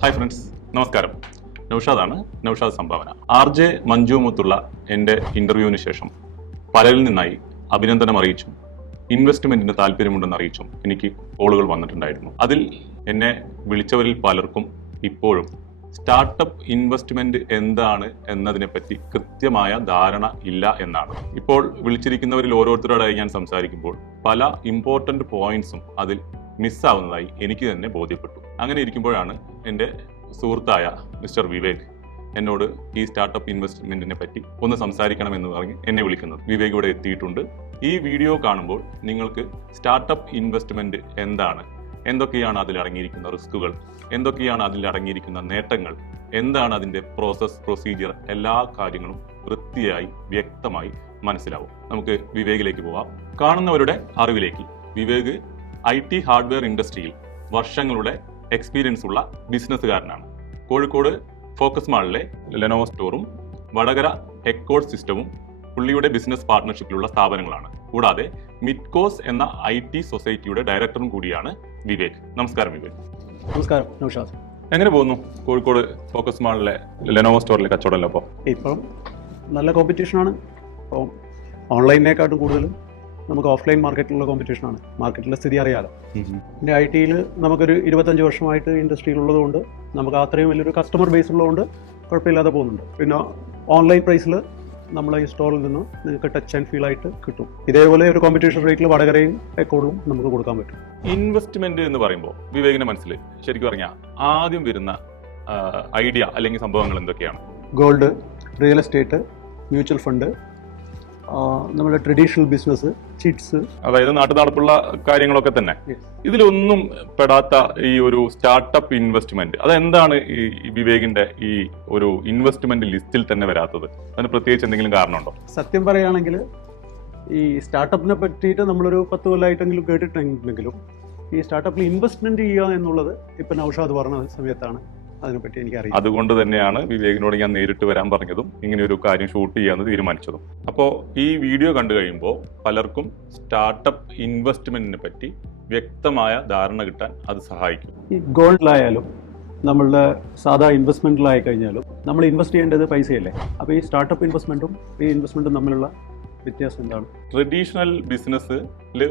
Hi friends, നമസ്കാരം. നൗഷാദാണ്, നൗഷാദ് സംഭാവന. RJ മഞ്ജുമുത്തുള്ള എൻ്റെ ഇന്റർവ്യൂവിന് ശേഷം പലരിൽ നിന്നായി അഭിനന്ദനം അറിയിച്ചും ഇൻവെസ്റ്റ്മെന്റിന് താല്പര്യമുണ്ടെന്ന് അറിയിച്ചും എനിക്ക് കോളുകൾ വന്നിട്ടുണ്ടായിരുന്നു. അതിൽ എന്നെ വിളിച്ചവരിൽ പലർക്കും ഇപ്പോഴും സ്റ്റാർട്ടപ്പ് ഇൻവെസ്റ്റ്മെന്റ് എന്താണ് എന്നതിനെപ്പറ്റി കൃത്യമായ ധാരണ ഇല്ല എന്നാണ്. ഇപ്പോൾ വിളിച്ചിരിക്കുന്നവരിൽ ഓരോരുത്തരോടായി ഞാൻ സംസാരിക്കുമ്പോൾ പല ഇമ്പോർട്ടന്റ് പോയിന്റ്സും അതിൽ മിസ്സാവുന്നതായി എനിക്ക് തന്നെ ബോധ്യപ്പെട്ടു. അങ്ങനെ ഇരിക്കുമ്പോഴാണ് എൻ്റെ സുഹൃത്തായ മിസ്റ്റർ വിവേക് എന്നോട് ഈ സ്റ്റാർട്ടപ്പ് ഇൻവെസ്റ്റ്മെന്റിനെ പറ്റി ഒന്ന് സംസാരിക്കണമെന്ന് പറഞ്ഞ് എന്നെ വിളിക്കുന്നത്. വിവേക് ഇവിടെ എത്തിയിട്ടുണ്ട്. ഈ വീഡിയോ കാണുമ്പോൾ നിങ്ങൾക്ക് സ്റ്റാർട്ടപ്പ് ഇൻവെസ്റ്റ്മെന്റ് എന്താണ്, എന്തൊക്കെയാണ് അതിൽ അടങ്ങിയിരിക്കുന്ന റിസ്കുകൾ, എന്തൊക്കെയാണ് അതിൽ അടങ്ങിയിരിക്കുന്ന നേട്ടങ്ങൾ, എന്താണ് അതിൻ്റെ പ്രോസസ് പ്രൊസീജിയർ, എല്ലാ കാര്യങ്ങളും വൃത്തിയായി വ്യക്തമായി മനസ്സിലാവും. നമുക്ക് വിവേകിലേക്ക് പോവാം. കാണുന്നവരുടെ അറിവിലേക്ക്, വിവേക് IT ഹാർഡ്വെയർ ഇൻഡസ്ട്രിയിൽ വർഷങ്ങളുടെ എക്സ്പീരിയൻസ് ഉള്ള ബിസിനസ്സുകാരനാണ്. കോഴിക്കോട് ഫോക്കസ് മാളിലെ ലെനോവോ സ്റ്റോറും വടകര എക്കോഡ് സിസ്റ്റവും പുള്ളിയുടെ ബിസിനസ് പാർട്ട്ണർഷിപ്പിലുള്ള സ്ഥാപനങ്ങളാണ്. കൂടാതെ മിഡ്കോസ് എന്ന IT സൊസൈറ്റിയുടെ ഡയറക്ടറും കൂടിയാണ് വിവേക്. നമസ്കാരം വിവേക്. നമസ്കാരം നൗഷാദ്. എങ്ങനെ പോകുന്നു കോഴിക്കോട് ഫോക്കസ് മാളിലെ ലെനോവോ സ്റ്റോറിലെ കച്ചവടമല്ലോ? ഇപ്പം നല്ല കോമ്പറ്റീഷനാണ്. അപ്പോൾ ഓൺലൈനിനെക്കാട്ടും കൂടുതലും നമുക്ക് ഓഫ്ലൈൻ മാർക്കറ്റിലുള്ള കോമ്പറ്റീഷനാണ്. മാർക്കറ്റിലെ സ്ഥിതി അറിയാലോ. പിന്നെ IT നമുക്കൊരു 25 വർഷമായിട്ട് ഇൻഡസ്ട്രിയിലുള്ളതുകൊണ്ട് നമുക്ക് അത്രയും വലിയൊരു കസ്റ്റമർ ബേസ് ഉള്ളതുകൊണ്ട് കുഴപ്പമില്ലാതെ പോകുന്നുണ്ട്. പിന്നെ ഓൺലൈൻ പ്രൈസിൽ നമ്മളെ ഈ സ്റ്റോറിൽ നിന്ന് നിങ്ങൾക്ക് ടച്ച് ആൻഡ് ഫീൽ ആയിട്ട് കിട്ടും. ഇതേപോലെ ഒരു കോമ്പറ്റീഷൻ റേറ്റിൽ വടകരയും എക്കോഡും നമുക്ക് കൊടുക്കാൻ പറ്റും. ഇൻവെസ്റ്റ്മെന്റ് എന്ന് പറയുമ്പോൾ വിവേകിന്റെ മനസ്സിൽ ശരിക്കും പറഞ്ഞാൽ ആദ്യം വരുന്ന ഐഡിയ അല്ലെങ്കിൽ സംഭവങ്ങൾ എന്തൊക്കെയാണ്? Gold, real estate, mutual fund, നമ്മുടെ ട്രഡീഷണൽ ബിസിനസ്, ചിറ്റ്സ്, അതായത് നാട്ടുനടപ്പുള്ള കാര്യങ്ങളൊക്കെ തന്നെ. ഇതിലൊന്നും പെടാത്ത ഈ ഒരു സ്റ്റാർട്ടപ്പ് ഇൻവെസ്റ്റ്മെന്റ്, അതെന്താണ് ഈ വിവേകിന്റെ ഈ ഒരു ഇൻവെസ്റ്റ്മെന്റ് ലിസ്റ്റിൽ തന്നെ വരാത്തത്? അതിന് പ്രത്യേകിച്ച് എന്തെങ്കിലും കാരണമുണ്ടോ? സത്യം പറയുകയാണെങ്കിൽ ഈ സ്റ്റാർട്ടപ്പിനെ പറ്റിയിട്ട് നമ്മളൊരു 10 കൊല്ലമായിട്ടെങ്കിലും കേട്ടിട്ടുണ്ടെങ്കിലും ഈ സ്റ്റാർട്ടപ്പിൽ ഇൻവെസ്റ്റ്മെന്റ് ചെയ്യുക എന്നുള്ളത് ഇപ്പം നൗഷാദ് പറഞ്ഞ സമയത്താണ് അതിനെപ്പറ്റി എനിക്കറിയാം. അതുകൊണ്ട് തന്നെയാണ് വിവേകിനോട് ഞാൻ നേരിട്ട് വരാൻ പറഞ്ഞതും ഇങ്ങനെ ഒരു കാര്യം ഷൂട്ട് ചെയ്യാമെന്ന് തീരുമാനിച്ചതും. അപ്പോൾ ഈ വീഡിയോ കണ്ടു കഴിയുമ്പോൾ പലർക്കും സ്റ്റാർട്ടപ്പ് ഇൻവെസ്റ്റ്മെന്റിനെ പറ്റി വ്യക്തമായ ധാരണ കിട്ടാൻ അത് സഹായിക്കും. ഈ ഗോൾഡിലായാലും നമ്മളുടെ സാധാ ഇൻവെസ്റ്റ്മെന്റിലായി കഴിഞ്ഞാലും നമ്മൾ ഇൻവെസ്റ്റ് ചെയ്യേണ്ടത് പൈസയല്ലേ. അപ്പോൾ ഈ സ്റ്റാർട്ടപ്പ് ഇൻവെസ്റ്റ്മെന്റും ഈ ഇൻവെസ്റ്റ്മെന്റും തമ്മിലുള്ള വ്യത്യാസം എന്താണ്? ട്രഡീഷണൽ ബിസിനസ്സിൽ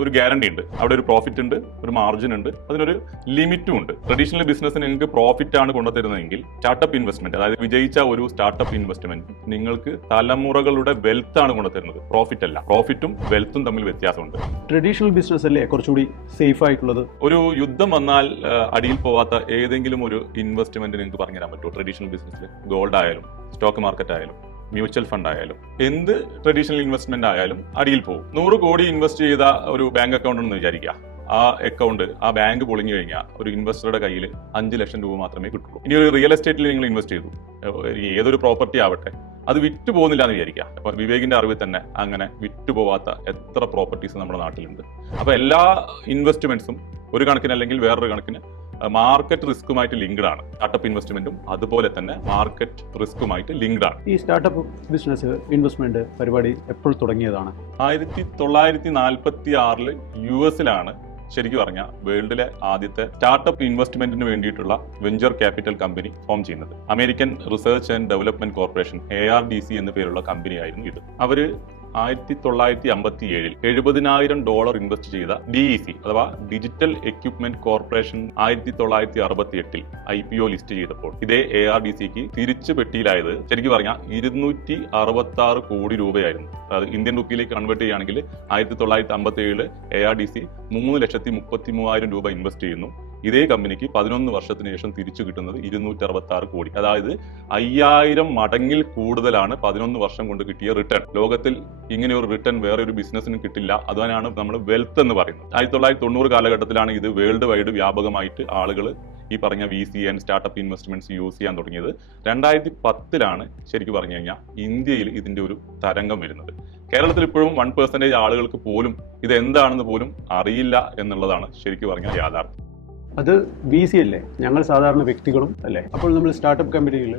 ഒരു ഗ്യാരണ്ടി ഉണ്ട്, അവിടെ ഒരു പ്രോഫിറ്റ് ഉണ്ട്, ഒരു മാർജിൻ ഉണ്ട്, അതിനൊരു ലിമിറ്റും ഉണ്ട്. ട്രഡീഷണൽ ബിസിനസ്സിന് നിങ്ങൾക്ക് പ്രോഫിറ്റ് ആണ് കൊണ്ടുതരുന്നതെങ്കിൽ സ്റ്റാർട്ടപ്പ് ഇൻവെസ്റ്റ്മെന്റ്, അതായത് വിജയിച്ച ഒരു സ്റ്റാർട്ടപ്പ് ഇൻവെസ്റ്റ്മെന്റ് നിങ്ങൾക്ക് തലമുറകളുടെ വെൽത്ത് ആണ് കൊണ്ടുതരുന്നത്, പ്രോഫിറ്റ് അല്ല. പ്രോഫിറ്റും വെൽത്തും തമ്മിൽ വ്യത്യാസമുണ്ട്. ട്രഡീഷണൽ ബിസിനസ് അല്ലേ കുറച്ചുകൂടി സേഫ് ആയിട്ടുള്ളത്? ഒരു യുദ്ധം വന്നാൽ അടിയിൽ പോവാത്ത ഏതെങ്കിലും ഒരു ഇൻവെസ്റ്റ്മെന്റ് നിങ്ങൾക്ക് പറഞ്ഞുതരാൻ പറ്റുമോ? ട്രഡീഷണൽ ബിസിനസ്സിൽ ഗോൾഡ് ആയാലും സ്റ്റോക്ക് മാർക്കറ്റ് ആയാലും മ്യൂച്വൽ ഫണ്ട് ആയാലും എന്ത് ട്രഡീഷണൽ ഇൻവെസ്റ്റ്മെന്റ് ആയാലും അടിയിൽ പോകും. 100 കോടി ഇൻവെസ്റ്റ് ചെയ്ത ഒരു ബാങ്ക് അക്കൗണ്ട് ഉണ്ടെന്ന് വിചാരിക്കുക. ആ ബാങ്ക് പൊളിഞ്ഞു കഴിഞ്ഞാൽ ഒരു ഇൻവെസ്റ്ററുടെ കയ്യിൽ 5 ലക്ഷം രൂപ മാത്രമേ കിട്ടുള്ളൂ. ഇനി ഒരു റിയൽ എസ്റ്റേറ്റിൽ നിങ്ങൾ ഇൻവെസ്റ്റ് ചെയ്തു, ഏതൊരു പ്രോപ്പർട്ടി ആവട്ടെ, അത് വിറ്റ് പോകുന്നില്ല എന്ന് വിചാരിക്കുക. അപ്പൊ വിവേകിന്റെ അറിവിൽ തന്നെ അങ്ങനെ വിറ്റുപോവാത്ത എത്ര പ്രോപ്പർട്ടീസ് നമ്മുടെ നാട്ടിലുണ്ട്. അപ്പൊ എല്ലാ ഇൻവെസ്റ്റ്മെന്റ്സും ഒരു കണക്കിന് അല്ലെങ്കിൽ വേറൊരു കണക്കിന് മാർക്കറ്റ് റിസ്കുമായിട്ട് ലിങ്ക്ഡ് ആണ്. സ്റ്റാർട്ടപ്പ് ഇൻവെസ്റ്റ്മെന്റും അതുപോലെ തന്നെ മാർക്കറ്റ് റിസ്കുമായിട്ട് ലിങ്ക്ഡ് ആണ്. ഈ സ്റ്റാർട്ടപ്പ് ബിസിനസ് ഇൻവെസ്റ്റ്മെന്റ് പരിപാടി എപ്പോൾ തുടങ്ങിയതാണ്? 1946 US ശരിക്കും പറഞ്ഞാൽ വേൾഡിലെ ആദ്യത്തെ സ്റ്റാർട്ടപ്പ് ഇൻവെസ്റ്റ്മെന്റിന് വേണ്ടിയിട്ടുള്ള വെഞ്ചർ ക്യാപിറ്റൽ കമ്പനി ഫോം ചെയ്യുന്നത്. American research and development corporation, ARDC എന്ന പേരുള്ള കമ്പനിയായിരുന്നു ഇത്. അവര് 1957 $70,000 ഇൻവെസ്റ്റ് ചെയ്ത DEC അഥവാ digital equipment corporation 1968 IPO list ചെയ്തപ്പോൾ ഇതേ ARDCക്ക് തിരിച്ചു പെട്ടിയിലായത് ശരിക്കും പറഞ്ഞാൽ 266 കോടി രൂപയായിരുന്നു. അത് ഇന്ത്യൻ റുപ്പിയിലേക്ക് കൺവേർട്ട് ചെയ്യുകയാണെങ്കിൽ 1957 ARDC 3,33,000 രൂപ ഇൻവെസ്റ്റ് ചെയ്യുന്നു. ഇതേ കമ്പനിക്ക് 11 വർഷത്തിന് ശേഷം തിരിച്ചു കിട്ടുന്നത് 266 കോടി. അതായത് 5000 മടങ്ങിൽ കൂടുതലാണ് 11 വർഷം കൊണ്ട് കിട്ടിയ റിട്ടേൺ. ലോകത്തിൽ ഇങ്ങനെ ഒരു റിട്ടേൺ വേറെ ഒരു ബിസിനസ്സിനും കിട്ടില്ല. അതാണ് നമ്മൾ വെൽത്ത് എന്ന് പറയുന്നത്. 1990 കാലഘട്ടത്തിലാണ് ഇത് വേൾഡ് വൈഡ് വ്യാപകമായിട്ട് ആളുകൾ ഈ പറഞ്ഞ VC and startup investments use ചെയ്യാൻ തുടങ്ങിയത്. 2010 ശരിക്കും പറഞ്ഞു കഴിഞ്ഞാൽ ഇന്ത്യയിൽ ഇതിന്റെ ഒരു തരംഗം വരുന്നത്. കേരളത്തിൽ ഇപ്പോഴും 1% ആളുകൾക്ക് പോലും ഇത് എന്താണെന്ന് പോലും അറിയില്ല എന്നുള്ളതാണ് ശരിക്കും പറഞ്ഞാൽ യാഥാർത്ഥ്യം. അത് VC അല്ലേ, ഞങ്ങൾ സാധാരണ വ്യക്തികളും അല്ലേ. അപ്പോൾ നമ്മൾ സ്റ്റാർട്ടപ്പ് കമ്പനിയിൽ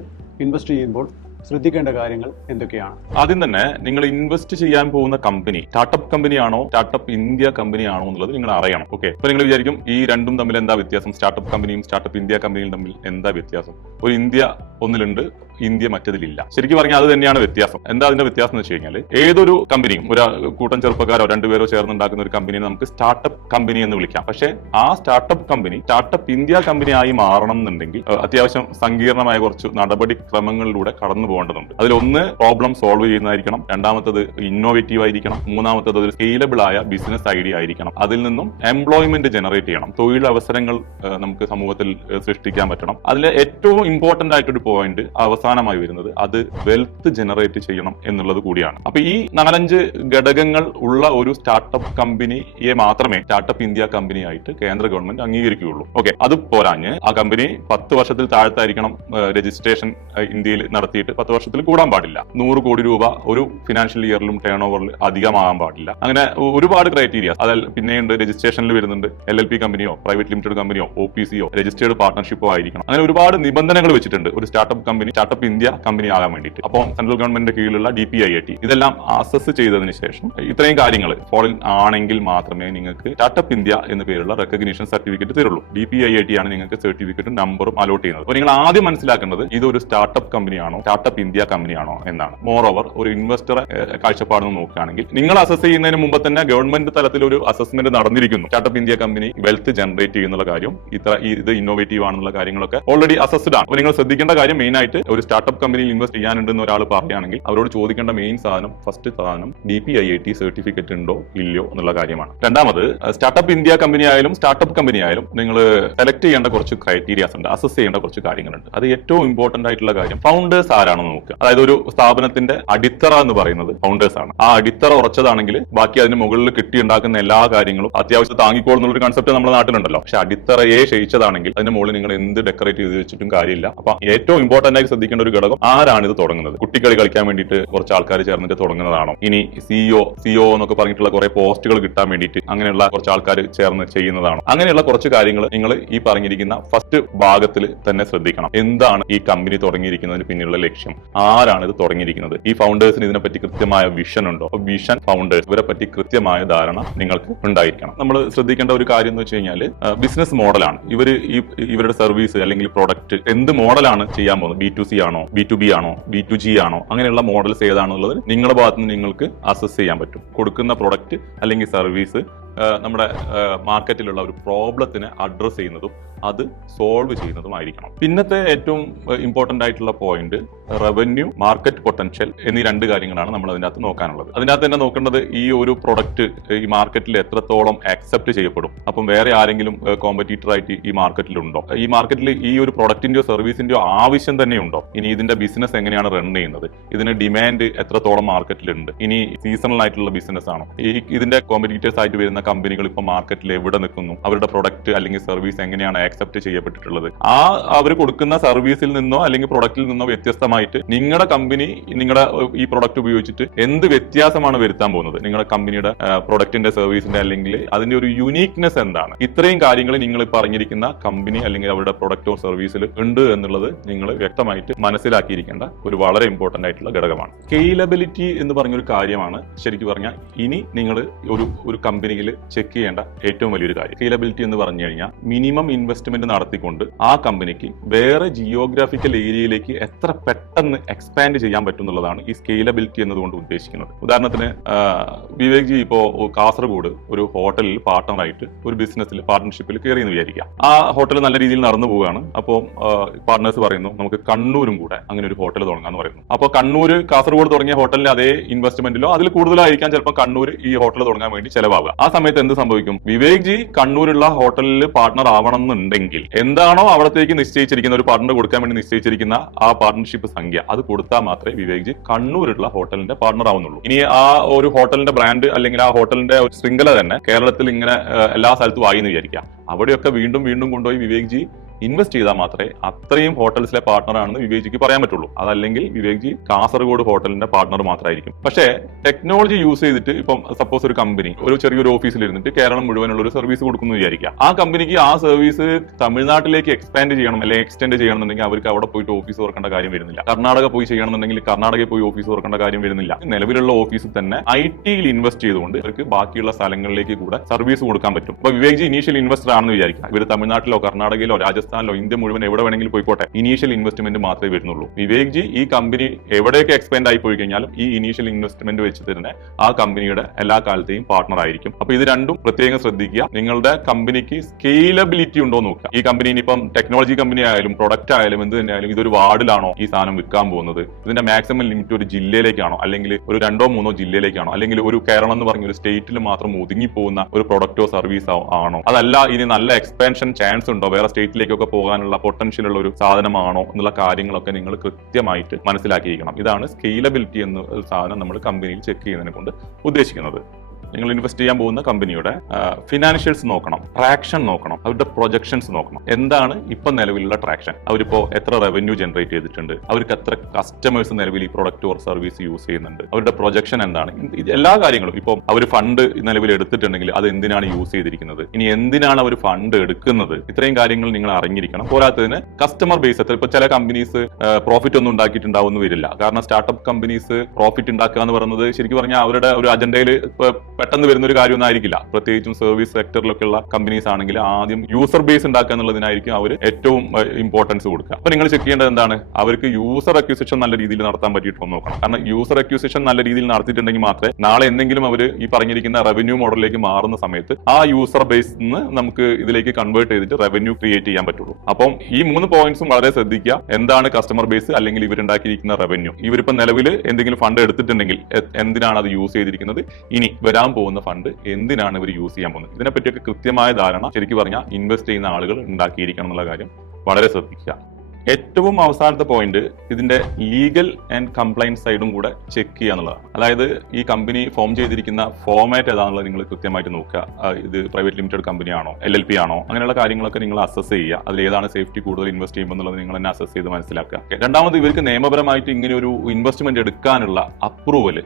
ഇൻവെസ്റ്റ് ചെയ്യുമ്പോൾ ശ്രദ്ധിക്കേണ്ട കാര്യങ്ങൾ എന്തൊക്കെയാണ്? ആദ്യം തന്നെ നിങ്ങൾ ഇൻവെസ്റ്റ് ചെയ്യാൻ പോകുന്ന കമ്പനി സ്റ്റാർട്ടപ്പ് കമ്പനിയാണോ സ്റ്റാർട്ടപ്പ് ഇന്ത്യ കമ്പനിയാണോ എന്നുള്ളത് നിങ്ങൾ അറിയണം. ഓക്കെ, അപ്പൊ നിങ്ങൾ വിചാരിക്കും ഈ രണ്ടും തമ്മിൽ എന്താ വ്യത്യാസം, സ്റ്റാർട്ടപ്പ് കമ്പനിയും സ്റ്റാർട്ടപ്പ് ഇന്ത്യ കമ്പനിയും തമ്മിൽ എന്താ വ്യത്യാസം? ഒരു ഇന്ത്യ ഒന്നിലുണ്ട്, ഇന്ത്യ മറ്റതിലില്ല. ശരിക്കും പറഞ്ഞാൽ അത് തന്നെയാണ് വ്യത്യാസം. എന്താ അതിന്റെ വ്യത്യാസം എന്ന് വെച്ച് കഴിഞ്ഞാൽ, ഏതൊരു കമ്പനിയും ഒരു കൂട്ടം ചെറുപ്പക്കാരോ രണ്ടുപേരോ ചേർന്നുണ്ടാക്കുന്ന ഒരു കമ്പനിയെ നമുക്ക് സ്റ്റാർട്ടപ്പ് കമ്പനി എന്ന് വിളിക്കാം. പക്ഷേ ആ startup company startup India company ആയി മാറണം എന്നുണ്ടെങ്കിൽ അത്യാവശ്യം സങ്കീർണമായ കുറച്ച് നടപടിക്രമങ്ങളിലൂടെ കടന്നു പോകേണ്ടതുണ്ട്. അതിലൊന്ന് പ്രോബ്ലം സോൾവ് ചെയ്യുന്നതായിരിക്കണം, രണ്ടാമത്തത് ഇന്നോവേറ്റീവ് ആയിരിക്കണം, മൂന്നാമത്തത് ഒരു സ്കെയിലബിൾ ആയ ബിസിനസ് ഐഡിയ ആയിരിക്കണം, അതിൽ നിന്നും എംപ്ലോയ്മെന്റ് ജനറേറ്റ് ചെയ്യണം, തൊഴിലവസരങ്ങൾ നമുക്ക് സമൂഹത്തിൽ സൃഷ്ടിക്കാൻ പറ്റണം. അതിലെ ഏറ്റവും ഇമ്പോർട്ടന്റ് ആയിട്ടൊരു പോയിന്റ് അവസാനമായി വരുന്നത് അത് വെൽത്ത് ജനറേറ്റ് ചെയ്യണം എന്നുള്ളത് കൂടിയാണ്. അപ്പൊ ഈ 4-5 ഘടകങ്ങൾ ഉള്ള ഒരു സ്റ്റാർട്ടപ്പ് കമ്പനിയെ മാത്രമേ സ്റ്റാർട്ടപ്പ് ഇന്ത്യ കമ്പനി ആയിട്ട് കേന്ദ്ര ഗവൺമെന്റ് അംഗീകരിക്കുകയുള്ളൂ. ഓക്കെ, അത് പോരാഞ്ഞ് ആ കമ്പനി 10 വർഷത്തിൽ താഴത്തായിരിക്കണം രജിസ്ട്രേഷൻ ഇന്ത്യയിൽ നടത്തിയിട്ട് 10 വർഷത്തിൽ കൂടാൻ പാടില്ല, 100 കോടി രൂപ ഒരു ഫിനാൻഷ്യൽ ഇയറിലും ടേൺ ഓവറിൽ അധികമാകാൻ പാടില്ല. അങ്ങനെ ഒരുപാട് ക്രൈറ്റീരിയ. അതിൽ പിന്നെയുണ്ട് രജിസ്ട്രേഷനിൽ വരുന്നുണ്ട് LLP കമ്പനിയോ പ്രൈവറ്റ് ലിമിറ്റഡ് കമ്പനിയോ OPCയോ രജിസ്റ്റേർഡ് പാർട്ണർഷിപ്പോ ആയിരിക്കണം. അങ്ങനെ ഒരുപാട് നിബന്ധനകൾ വെച്ചിട്ടുണ്ട് ഒരു startup company startup India company ആകാൻ വേണ്ടിയിട്ട്. അപ്പോൾ സെൻട്രൽ ഗവൺമെന്റിന്റെ കീഴിലുള്ള DPIIT ഇതെല്ലാം അസസ് ചെയ്തതിനു ശേഷം ഇത്രയും കാര്യങ്ങൾ ഫോളോ ആണെങ്കിൽ മാത്രമേ നിങ്ങൾക്ക് സ്റ്റാർട്ടപ്പ് ഇന്ത്യ എന്ന പേരുള്ള റെക്കഗ്നീഷൻ സർട്ടിഫിക്കറ്റ് തരുള്ളൂ. DPIIT ആണ് നിങ്ങൾക്ക് സർട്ടിഫിക്കറ്റും നമ്പറും അലോട്ട് ചെയ്യുന്നത്. അപ്പോൾ നിങ്ങൾ ആദ്യം മനസ്സിലാക്കേണ്ടത് ഇതൊരു സ്റ്റാർട്ടപ്പ് കമ്പനിയാണോ സ്റ്റാർട്ടപ്പ് ഇന്ത്യ കമ്പനിയാണോ എന്നാണ്. മോർ ഓവർ ഒരു ഇൻവെസ്റ്ററെ കാഴ്ചപ്പാട് നോക്കുകയാണെങ്കിൽ നിങ്ങൾ അസസ് ചെയ്യുന്നതിന് മുമ്പ് തന്നെ ഗവൺമെന്റ് തലത്തിൽ ഒരു അസസ്മെന്റ് നടന്നിരിക്കുന്നു. Startup India company wealth generate ചെയ്യുന്നുള്ള കാര്യം, ഇത് ഇന്നോവേറ്റീവ് ആണെന്നുള്ള കാര്യങ്ങളൊക്കെ ഓൾറെഡി അസസ്ഡ് ആണ്. അപ്പോൾ നിങ്ങൾ ശ്രദ്ധിക്കേണ്ട കാര്യം മെയിൻ ആയിട്ട് ഒരു സ്റ്റാർട്ടപ്പ് കമ്പനിയിൽ ഇൻവെസ്റ്റ് ചെയ്യാനുണ്ടെന്ന് ഒരാൾ പറയുകയാണെങ്കിൽ അവരോട് ചോദിക്കേണ്ട മെയിൻ സാധനം, ഫസ്റ്റ് സാധനം DPIIT സർട്ടിഫിക്കറ്റ് ഉണ്ടോ ഇല്ലയോ എന്നുള്ള കാര്യമാണ്. രണ്ടാമത് സ്റ്റാർട്ടപ്പ് ഇന്ത്യ കമ്പനി ആയാലും സ്റ്റാർട്ടപ്പ് കമ്പനി ആയാലും നിങ്ങൾ സെലക്ട് ചെയ്യേണ്ട കുറച്ച് ക്രൈറ്റീരിയാസ് ഉണ്ട്, അസസ് ചെയ്യേണ്ട കുറച്ച് കാര്യങ്ങളുണ്ട്. അത് ഏറ്റവും ഇമ്പോർട്ടന്റ് ആയിട്ടുള്ള കാര്യം ഫൗണ്ടേഴ്സ് ആരാണെന്ന് നോക്കുക. അതായത് ഒരു സ്ഥാപനത്തിന്റെ അടിത്തറ എന്ന് പറയുന്നത് ഫൗണ്ടേഴ്സ് ആണ്. ആ അടിത്തറ ഉറച്ചതാണെങ്കിൽ ബാക്കി അതിന് മുകളിൽ കെട്ടിയുണ്ടാക്കുന്ന എല്ലാ കാര്യങ്ങളും അത്യാവശ്യം താങ്ങിക്കോളുന്ന ഒരു കൺസെപ്റ്റ് നമ്മുടെ നാട്ടിലുണ്ടല്ലോ. പക്ഷെ അടിത്തറയെ ക്ഷയിച്ചതാണെങ്കിൽ അതിന്റെ മുകളിൽ നിങ്ങൾ എന്ത് ഡെക്കറേറ്റ് ചെയ്ത് വെച്ചിട്ടും കാര്യമില്ല. അപ്പൊ ഏറ്റവും ഇമ്പോർട്ടന്റ് ആയി ശ്രദ്ധിക്കേണ്ട ഒരു ഘടകം, ആരാണ് ഇത് തുടങ്ങുന്നത്? കുട്ടികളി കളിക്കാൻ വേണ്ടിയിട്ട് കുറച്ച് ആൾക്കാർ ചേർന്നിട്ട് തുടങ്ങുന്നതാണോ? ഇനി സിഒ എന്നൊക്കെ പറഞ്ഞിട്ടുള്ള കുറെ പോസ്റ്റുകൾ കിട്ടാൻ വേണ്ടിയിട്ട് അങ്ങനെയുള്ള കുറച്ച് ആൾക്കാർ ചേർന്ന് ചെയ്യുന്നതാണോ? അങ്ങനെയുള്ള കുറച്ച് കാര്യങ്ങൾ നിങ്ങൾ ഈ പറഞ്ഞിരിക്കുന്ന ഫസ്റ്റ് ഭാഗത്തിൽ തന്നെ ശ്രദ്ധിക്കണം. എന്താണ് ഈ കമ്പനി തുടങ്ങിയിരിക്കുന്നതിന് പിന്നിലുള്ള ലക്ഷ്യം? ആരാണ് ഇത് തുടങ്ങിയിരിക്കുന്നത്? ഈ ഫൗണ്ടേഴ്സിന് ഇതിനെപ്പറ്റി കൃത്യമായ വിഷൻ ഉണ്ടോ? വിഷൻ, ഫൗണ്ടേഴ്സ്, ഇവരെ പറ്റി കൃത്യമായ ധാരണ നിങ്ങൾക്ക് ഉണ്ടായിരിക്കണം. നമ്മൾ ശ്രദ്ധിക്കേണ്ട ഒരു കാര്യം എന്ന് വെച്ച് കഴിഞ്ഞാൽ ബിസിനസ് മോഡലാണ്. ഇവരുടെ സർവീസ് അല്ലെങ്കിൽ പ്രോഡക്റ്റ് എന്ത് മോഡലാണ് ചെയ്യാൻ പോകുന്നത്? B2C ആണോ, B2B ആണോ, B2G ആണോ? അങ്ങനെയുള്ള മോഡൽസ് ഏതാണെന്നുള്ളത് നിങ്ങളുടെ ഭാഗത്ത് നിന്ന് നിങ്ങൾക്ക് അസസ് ചെയ്യാൻ പറ്റും. കൊടുക്കുന്ന പ്രൊഡക്റ്റ് അല്ലെങ്കിൽ സർവീസ് നമ്മുടെ മാർക്കറ്റിലുള്ള ഒരു പ്രോബ്ലത്തിനെ അഡ്രസ് ചെയ്യുന്നതും അത് സോൾവ് ചെയ്യുന്നതുമായിരിക്കണം. പിന്നത്തെ ഏറ്റവും ഇമ്പോർട്ടന്റ് ആയിട്ടുള്ള പോയിന്റ് റവന്യൂ, മാർക്കറ്റ് പൊട്ടൻഷ്യൽ എന്നീ 2 കാര്യങ്ങളാണ് നമ്മൾ അതിൻ്റെ അകത്ത് നോക്കാനുള്ളത്. അതിനകത്ത് തന്നെ നോക്കേണ്ടത് ഈ ഒരു പ്രൊഡക്റ്റ് ഈ മാർക്കറ്റിൽ എത്രത്തോളം ആക്സെപ്റ്റ് ചെയ്യപ്പെടും. അപ്പം വേറെ ആരെങ്കിലും കോമ്പറ്റീറ്റർ ആയിട്ട് ഈ മാർക്കറ്റിലുണ്ടോ? ഈ മാർക്കറ്റിൽ ഈ ഒരു പ്രൊഡക്റ്റിന്റെയോ സർവീസിന്റെയോ ആവശ്യം തന്നെയുണ്ടോ? ഇനി ഇതിന്റെ ബിസിനസ് എങ്ങനെയാണ് റൺ ചെയ്യുന്നത്? ഇതിന് ഡിമാൻഡ് എത്രത്തോളം മാർക്കറ്റിലുണ്ട്? ഇനി സീസണൽ ആയിട്ടുള്ള ബിസിനസ് ആണോ? ഇതിന്റെ കോമ്പറ്റീറ്റേഴ്സ് ആയിട്ട് വരുന്ന കമ്പനികൾ ഇപ്പൊ മാർക്കറ്റിൽ എവിടെ നിൽക്കുന്നു? അവരുടെ പ്രൊഡക്റ്റ് അല്ലെങ്കിൽ സർവീസ് എങ്ങനെയാണ് ആക്സെപ്റ്റ് ചെയ്യപ്പെട്ടിട്ടുള്ളത്? അവർ കൊടുക്കുന്ന സർവീസിൽ നിന്നോ അല്ലെങ്കിൽ പ്രൊഡക്റ്റിൽ നിന്നോ വ്യത്യസ്തമായിട്ട് നിങ്ങളുടെ കമ്പനി നിങ്ങളുടെ ഈ പ്രൊഡക്റ്റ് ഉപയോഗിച്ചിട്ട് എന്ത് വ്യത്യാസമാണ് വരുത്താൻ പോകുന്നത്? നിങ്ങളുടെ കമ്പനിയുടെ പ്രൊഡക്റ്റിന്റെ സർവീസിന്റെ അല്ലെങ്കിൽ അതിന്റെ ഒരു യുണീക്നെസ് എന്താണ്? ഇത്രയും കാര്യങ്ങൾ നിങ്ങൾ പറഞ്ഞിരിക്കുന്ന കമ്പനി അല്ലെങ്കിൽ അവരുടെ പ്രൊഡക്റ്റോ സർവീസിൽ ഉണ്ട് എന്നുള്ളത് നിങ്ങൾ വ്യക്തമായിട്ട് മനസ്സിലാക്കിയിരിക്കേണ്ട ഒരു വളരെ ഇമ്പോർട്ടന്റ് ആയിട്ടുള്ള ഘടകമാണ്. സ്കെയിലബിലിറ്റി എന്ന് പറഞ്ഞൊരു കാര്യമാണ് ശരിക്കും പറഞ്ഞാൽ ഇനി നിങ്ങൾ ഒരു കമ്പനിയിൽ ചെക്ക് ചെയ്യേണ്ട ഏറ്റവും വലിയൊരു കാര്യം. സ്കെയിലബിലിറ്റി എന്ന് പറഞ്ഞു കഴിഞ്ഞാൽ മിനിമം ഇൻവെസ്റ്റ്മെന്റ് നടത്തിക്കൊണ്ട് ആ കമ്പനിക്ക് വേറെ ജിയോഗ്രാഫിക്കൽ ഏരിയയിലേക്ക് എത്ര പെട്ടെന്ന് എക്സ്പാൻഡ് ചെയ്യാൻ പറ്റും എന്നുള്ളതാണ് ഈ സ്കെയിലബിലിറ്റി എന്നതുകൊണ്ട് ഉദ്ദേശിക്കുന്നത്. ഉദാഹരണത്തിന് വിവേക് ജി ഇപ്പോ കാസർഗോഡ് ഒരു ഹോട്ടലിൽ പാർട്ണറായിട്ട് ഒരു ബിസിനസ്സിൽ പാർട്ണർഷിപ്പിൽ കയറി എന്ന് വിചാരിക്കാം. ആ ഹോട്ടൽ നല്ല രീതിയിൽ നടന്നു പോവുകയാണ്. അപ്പോൾ പാർട്ണേഴ്സ് പറയുന്നു നമുക്ക് കണ്ണൂരും കൂടെ അങ്ങനെ ഒരു ഹോട്ടൽ തുടങ്ങാന്ന് പറയുന്നു. അപ്പോൾ കണ്ണൂര് കാസർഗോഡ് തുടങ്ങിയ ഹോട്ടലിൽ അതേ ഇൻവെസ്റ്റ്മെന്റിലോ അതിൽ കൂടുതലായിരിക്കാം ചിലപ്പോൾ കണ്ണൂർ ഈ ഹോട്ടൽ തുടങ്ങാൻ വേണ്ടി ചെലവാകുക. ആ സമയത്ത് എന്ത് സംഭവിക്കും? വിവേക് ജി കണ്ണൂരുള്ള ഹോട്ടലിൽ പാർട്ണർ ആവണം എന്നുണ്ടെങ്കിൽ എന്താണോ അവിടത്തേക്ക് നിശ്ചയിച്ചിരിക്കുന്ന ഒരു പാർട്ണർ കൊടുക്കാൻ വേണ്ടി നിശ്ചയിച്ചിരിക്കുന്ന ആ പാർട്ണർഷിപ്പ് സംഖ്യ അത് കൊടുത്താൽ മാത്രമേ വിവേക് ജി കണ്ണൂരുള്ള ഹോട്ടലിന്റെ പാർട്ണർ ആവുന്നുള്ളൂ. ഇനി ആ ഒരു ഹോട്ടലിന്റെ ബ്രാൻഡ് അല്ലെങ്കിൽ ആ ഹോട്ടലിന്റെ ശൃംഖല തന്നെ കേരളത്തിൽ ഇങ്ങനെ എല്ലാ സ്ഥലത്തും ആയി എന്ന് വിചാരിക്കാം. അവിടെയൊക്കെ വീണ്ടും വീണ്ടും കൊണ്ടുപോയി വിവേക് ജി ഇൻവെസ്റ്റ് ചെയ്താൽ മാത്രമേ അത്രയും ഹോട്ടൽസിലെ പാർട്ണർ ആണെന്ന് വിവേക്ജിക്ക് പറയാൻ പറ്റുള്ളൂ. അതല്ലെങ്കിൽ വിവേക്ജി കാസർഗോഡ് ഹോട്ടലിന്റെ പാർട്ണർ മാത്രമായിരിക്കും. പക്ഷേ ടെക്നോളജി യൂസ് ചെയ്തിട്ട് ഇപ്പം സപ്പോസ് ഒരു കമ്പനി ഒരു ചെറിയൊരു ഓഫീസിൽ ഇരുന്നിട്ട് കേരളം മുഴുവനുള്ള ഒരു സർവീസ് കൊടുക്കുന്നു വിചാരിക്കുക. ആ കമ്പനിക്ക് ആ സർവീസ് തമിഴ്നാട്ടിലേക്ക് എക്സ്പാൻഡ് ചെയ്യണം അല്ലെങ്കിൽ എക്സ്റ്റെൻഡ് ചെയ്യണമെന്നുണ്ടെങ്കിൽ അവർക്ക് അവിടെ പോയിട്ട് ഓഫീസ് തുറക്കേണ്ട കാര്യം വരുന്നില്ല. കർണാടക പോയി ചെയ്യണമെന്നുണ്ടെങ്കിൽ കർണാടകയിൽ പോയി ഓഫീസ് തുറക്കേണ്ട കാര്യം വരുന്നില്ല. നിലവിലുള്ള ഓഫീസിൽ തന്നെ IT-യിൽ ഇൻവെസ്റ്റ് ചെയ്തുകൊണ്ട് അവർക്ക് ബാക്കിയുള്ള സ്ഥലങ്ങളിലേക്ക് കൂടെ സർവീസ് കൊടുക്കാൻ പറ്റും. അപ്പൊ വിവേക്ജി ഇനീഷ്യൽ ഇൻവെസ്റ്റർ ആണെന്ന് വിചാരിക്കുക. ഇവർ തമിഴ്നാട്ടിലോ കർണാടകയിലോ രാജസ്ഥാനിലോ ഇന്ത്യ മുഴുവൻ എവിടെ വേണമെങ്കിലും പോയിക്കോട്ടെ, ഇനീഷ്യൽ ഇൻവെസ്റ്റ്മെന്റ് മാത്രമേ വരുന്നുള്ളൂ. വിവേക്ജി ഈ കമ്പനി എവിടെയൊക്കെ എക്സ്പാൻഡ് ആയി പോയി കഴിഞ്ഞാലും ഈ ഇനീഷ്യൽ ഇൻവെസ്റ്റ്മെന്റ് വെച്ചിട്ട് തന്നെ ആ കമ്പനിയുടെ എല്ലാ കാലത്തെയും പാർട്ണർ ആയിരിക്കും. അപ്പൊ ഇത് രണ്ടും പ്രത്യേകം ശ്രദ്ധിക്കുക. നിങ്ങളുടെ കമ്പനിക്ക് സ്കെയിലബിലിറ്റി ഉണ്ടോ നോക്കുക. ഈ കമ്പനി ഇനിയിപ്പം ടെക്നോളജി കമ്പനി ആയാലും പ്രൊഡക്റ്റ് ആയാലും എന്ത് തന്നെയായാലും ഇതൊരു വാർഡിലാണോ ഈ സാധനം വിൽക്കാൻ പോകുന്നത്, ഇതിന്റെ മാക്സിമം ലിമിറ്റ് ഒരു ജില്ലയിലേക്കാണോ, അല്ലെങ്കിൽ ഒരു 2-3 ജില്ലയിലേക്കാണോ, അല്ലെങ്കിൽ ഒരു കേരളം എന്ന് പറഞ്ഞ ഒരു സ്റ്റേറ്റിൽ മാത്രം ഒതുങ്ങി പോകുന്ന ഒരു പ്രൊഡക്റ്റോ സർവീസോ ആണോ, അതല്ല ഇനി നല്ല എക്സ്പാൻഷൻ ചാൻസ് ഉണ്ടോ, വേറെ സ്റ്റേറ്റിലേക്കൊക്കെ പോകാനുള്ള പൊട്ടൻഷ്യൽ ഉള്ള ഒരു സാധനമാണോ എന്നുള്ള കാര്യങ്ങളൊക്കെ നിങ്ങൾ കൃത്യമായിട്ട് മനസ്സിലാക്കിയിരിക്കണം. ഇതാണ് സ്കെയിലബിലിറ്റി എന്ന സാധനം നമ്മൾ കമ്പനിയിൽ ചെക്ക് ചെയ്യുന്നതിനെ കൊണ്ട് ഉദ്ദേശിക്കുന്നത്. നിങ്ങൾ ഇൻവെസ്റ്റ് ചെയ്യാൻ പോകുന്ന കമ്പനിയുടെ ഫിനാൻഷ്യൽസ് നോക്കണം, ട്രാക്ഷൻ നോക്കണം, അവരുടെ പ്രൊജക്ഷൻസ് നോക്കണം. എന്താണ് ഇപ്പൊ നിലവിലുള്ള ട്രാക്ഷൻ, അവരിപ്പോ എത്ര റവന്യൂ ജനറേറ്റ് ചെയ്തിട്ടുണ്ട്, അവർക്ക് എത്ര കസ്റ്റമേഴ്സ് നിലവിൽ ഈ പ്രൊഡക്റ്റ് ഓർ സർവീസ് യൂസ് ചെയ്യുന്നുണ്ട്, അവരുടെ പ്രൊജക്ഷൻ എന്താണ്, എല്ലാ കാര്യങ്ങളും. ഇപ്പൊ അവർ ഫണ്ട് നിലവിൽ എടുത്തിട്ടുണ്ടെങ്കിൽ അത് എന്തിനാണ് യൂസ് ചെയ്തിരിക്കുന്നത്, ഇനി എന്തിനാണ് അവർ ഫണ്ട് എടുക്കുന്നത്, ഇത്രയും കാര്യങ്ങൾ നിങ്ങൾ അറിഞ്ഞിരിക്കണം. പോരാത്തതിന് കസ്റ്റമർ ബേസ് എത്ര, ഇപ്പൊ ചില കമ്പനീസ് പ്രോഫിറ്റ് ഒന്നും ഉണ്ടാക്കിയിട്ടുണ്ടാവുമെന്ന് വരില്ല. കാരണം സ്റ്റാർട്ടപ്പ് കമ്പനീസ് പ്രോഫിറ്റ് ഉണ്ടാക്കുക എന്ന് പറയുന്നത് ശരിക്കും പറഞ്ഞാൽ അവരുടെ ഒരു അജണ്ടയിൽ പെട്ടെന്ന് വരുന്ന ഒരു കാര്യമൊന്നും ആയിരിക്കില്ല. പ്രത്യേകിച്ചും സർവീസ് സെക്ടറിലൊക്കെ ഉള്ള കമ്പനീസ് ആണെങ്കിൽ ആദ്യം യൂസർ ബേസ് ഉണ്ടാക്കുക എന്നുള്ളതിനായിരിക്കും അവർ ഏറ്റവും ഇമ്പോർട്ടൻസ് കൊടുക്കുക. അപ്പൊ നിങ്ങൾ ചെക്ക് ചെയ്യേണ്ടത് എന്താണ്, അവർക്ക് യൂസർ അക്വിസിഷൻ നല്ല രീതിയിൽ നടത്താൻ പറ്റിയിട്ട് നോക്കണം. കാരണം യൂസർ അക്വിസിഷൻ നല്ല രീതിയിൽ നടത്തിയിട്ടുണ്ടെങ്കിൽ മാത്രമേ നാളെ എന്തെങ്കിലും അവർ ഈ പറഞ്ഞിരിക്കുന്ന റവന്യൂ മോഡലിലേക്ക് മാറുന്ന സമയത്ത് ആ യൂസർ ബേസ് നിന്ന് നമുക്ക് ഇതിലേക്ക് കൺവേർട്ട് ചെയ്തിട്ട് റവന്യൂ ക്രിയേറ്റ് ചെയ്യാൻ പറ്റുള്ളൂ. അപ്പം ഈ 3 പോയിന്റ്സും വളരെ ശ്രദ്ധിക്കുക. എന്താണ് കസ്റ്റമർ ബേസ്, അല്ലെങ്കിൽ ഇവരുണ്ടാക്കിയിരിക്കുന്ന റവന്യൂ, ഇവരിപ്പോ നിലവിൽ എന്തെങ്കിലും ഫണ്ട് എടുത്തിട്ടുണ്ടെങ്കിൽ എന്തിനാണ് അത് യൂസ് ചെയ്തിരിക്കുന്നത്, ഇനി വരാൻ പോകുന്ന ഫണ്ട് എന്തിനാണ് ഇവർ യൂസ് ചെയ്യാൻ പോകുന്നത്, ഇതിനെപ്പറ്റിയൊക്കെ കൃത്യമായ ധാരണ ശരിക്കും പറഞ്ഞാൽ ഇൻവെസ്റ്റ് ചെയ്യുന്ന ആളുകൾ ഉണ്ടാക്കിയിരിക്കണം എന്നുള്ള കാര്യം വളരെ ശ്രദ്ധിക്കുക. ഏറ്റവും അവസാനത്തെ പോയിന്റ് ഇതിന്റെ ലീഗൽ ആൻഡ് കംപ്ലൈൻസ് സൈഡും കൂടെ ചെക്ക് ചെയ്യുക എന്നുള്ളതാണ്. അതായത് ഈ കമ്പനി ഫോം ചെയ്തിരിക്കുന്ന ഫോർമാറ്റ് ഏതാണെന്നുള്ളത് നിങ്ങൾ കൃത്യമായിട്ട് നോക്കുക. ഇത് പ്രൈവറ്റ് ലിമിറ്റഡ് കമ്പനി ആണോ, LLP ആണോ, അങ്ങനെയുള്ള കാര്യങ്ങളൊക്കെ നിങ്ങൾ അസസ് ചെയ്യുക. അതിൽ ഏതാണ് സേഫ്റ്റി കൂടുതൽ ഇൻവെസ്റ്റ് ചെയ്യുമ്പോൾ എന്നുള്ളത് നിങ്ങൾ തന്നെ അസസ് ചെയ്ത് മനസ്സിലാക്കുക. രണ്ടാമത്, ഇവർക്ക് നിയമപരമായിട്ട് ഇങ്ങനെ ഒരു ഇൻവെസ്റ്റ്മെന്റ് എടുക്കാനുള്ള അപ്രൂവൽ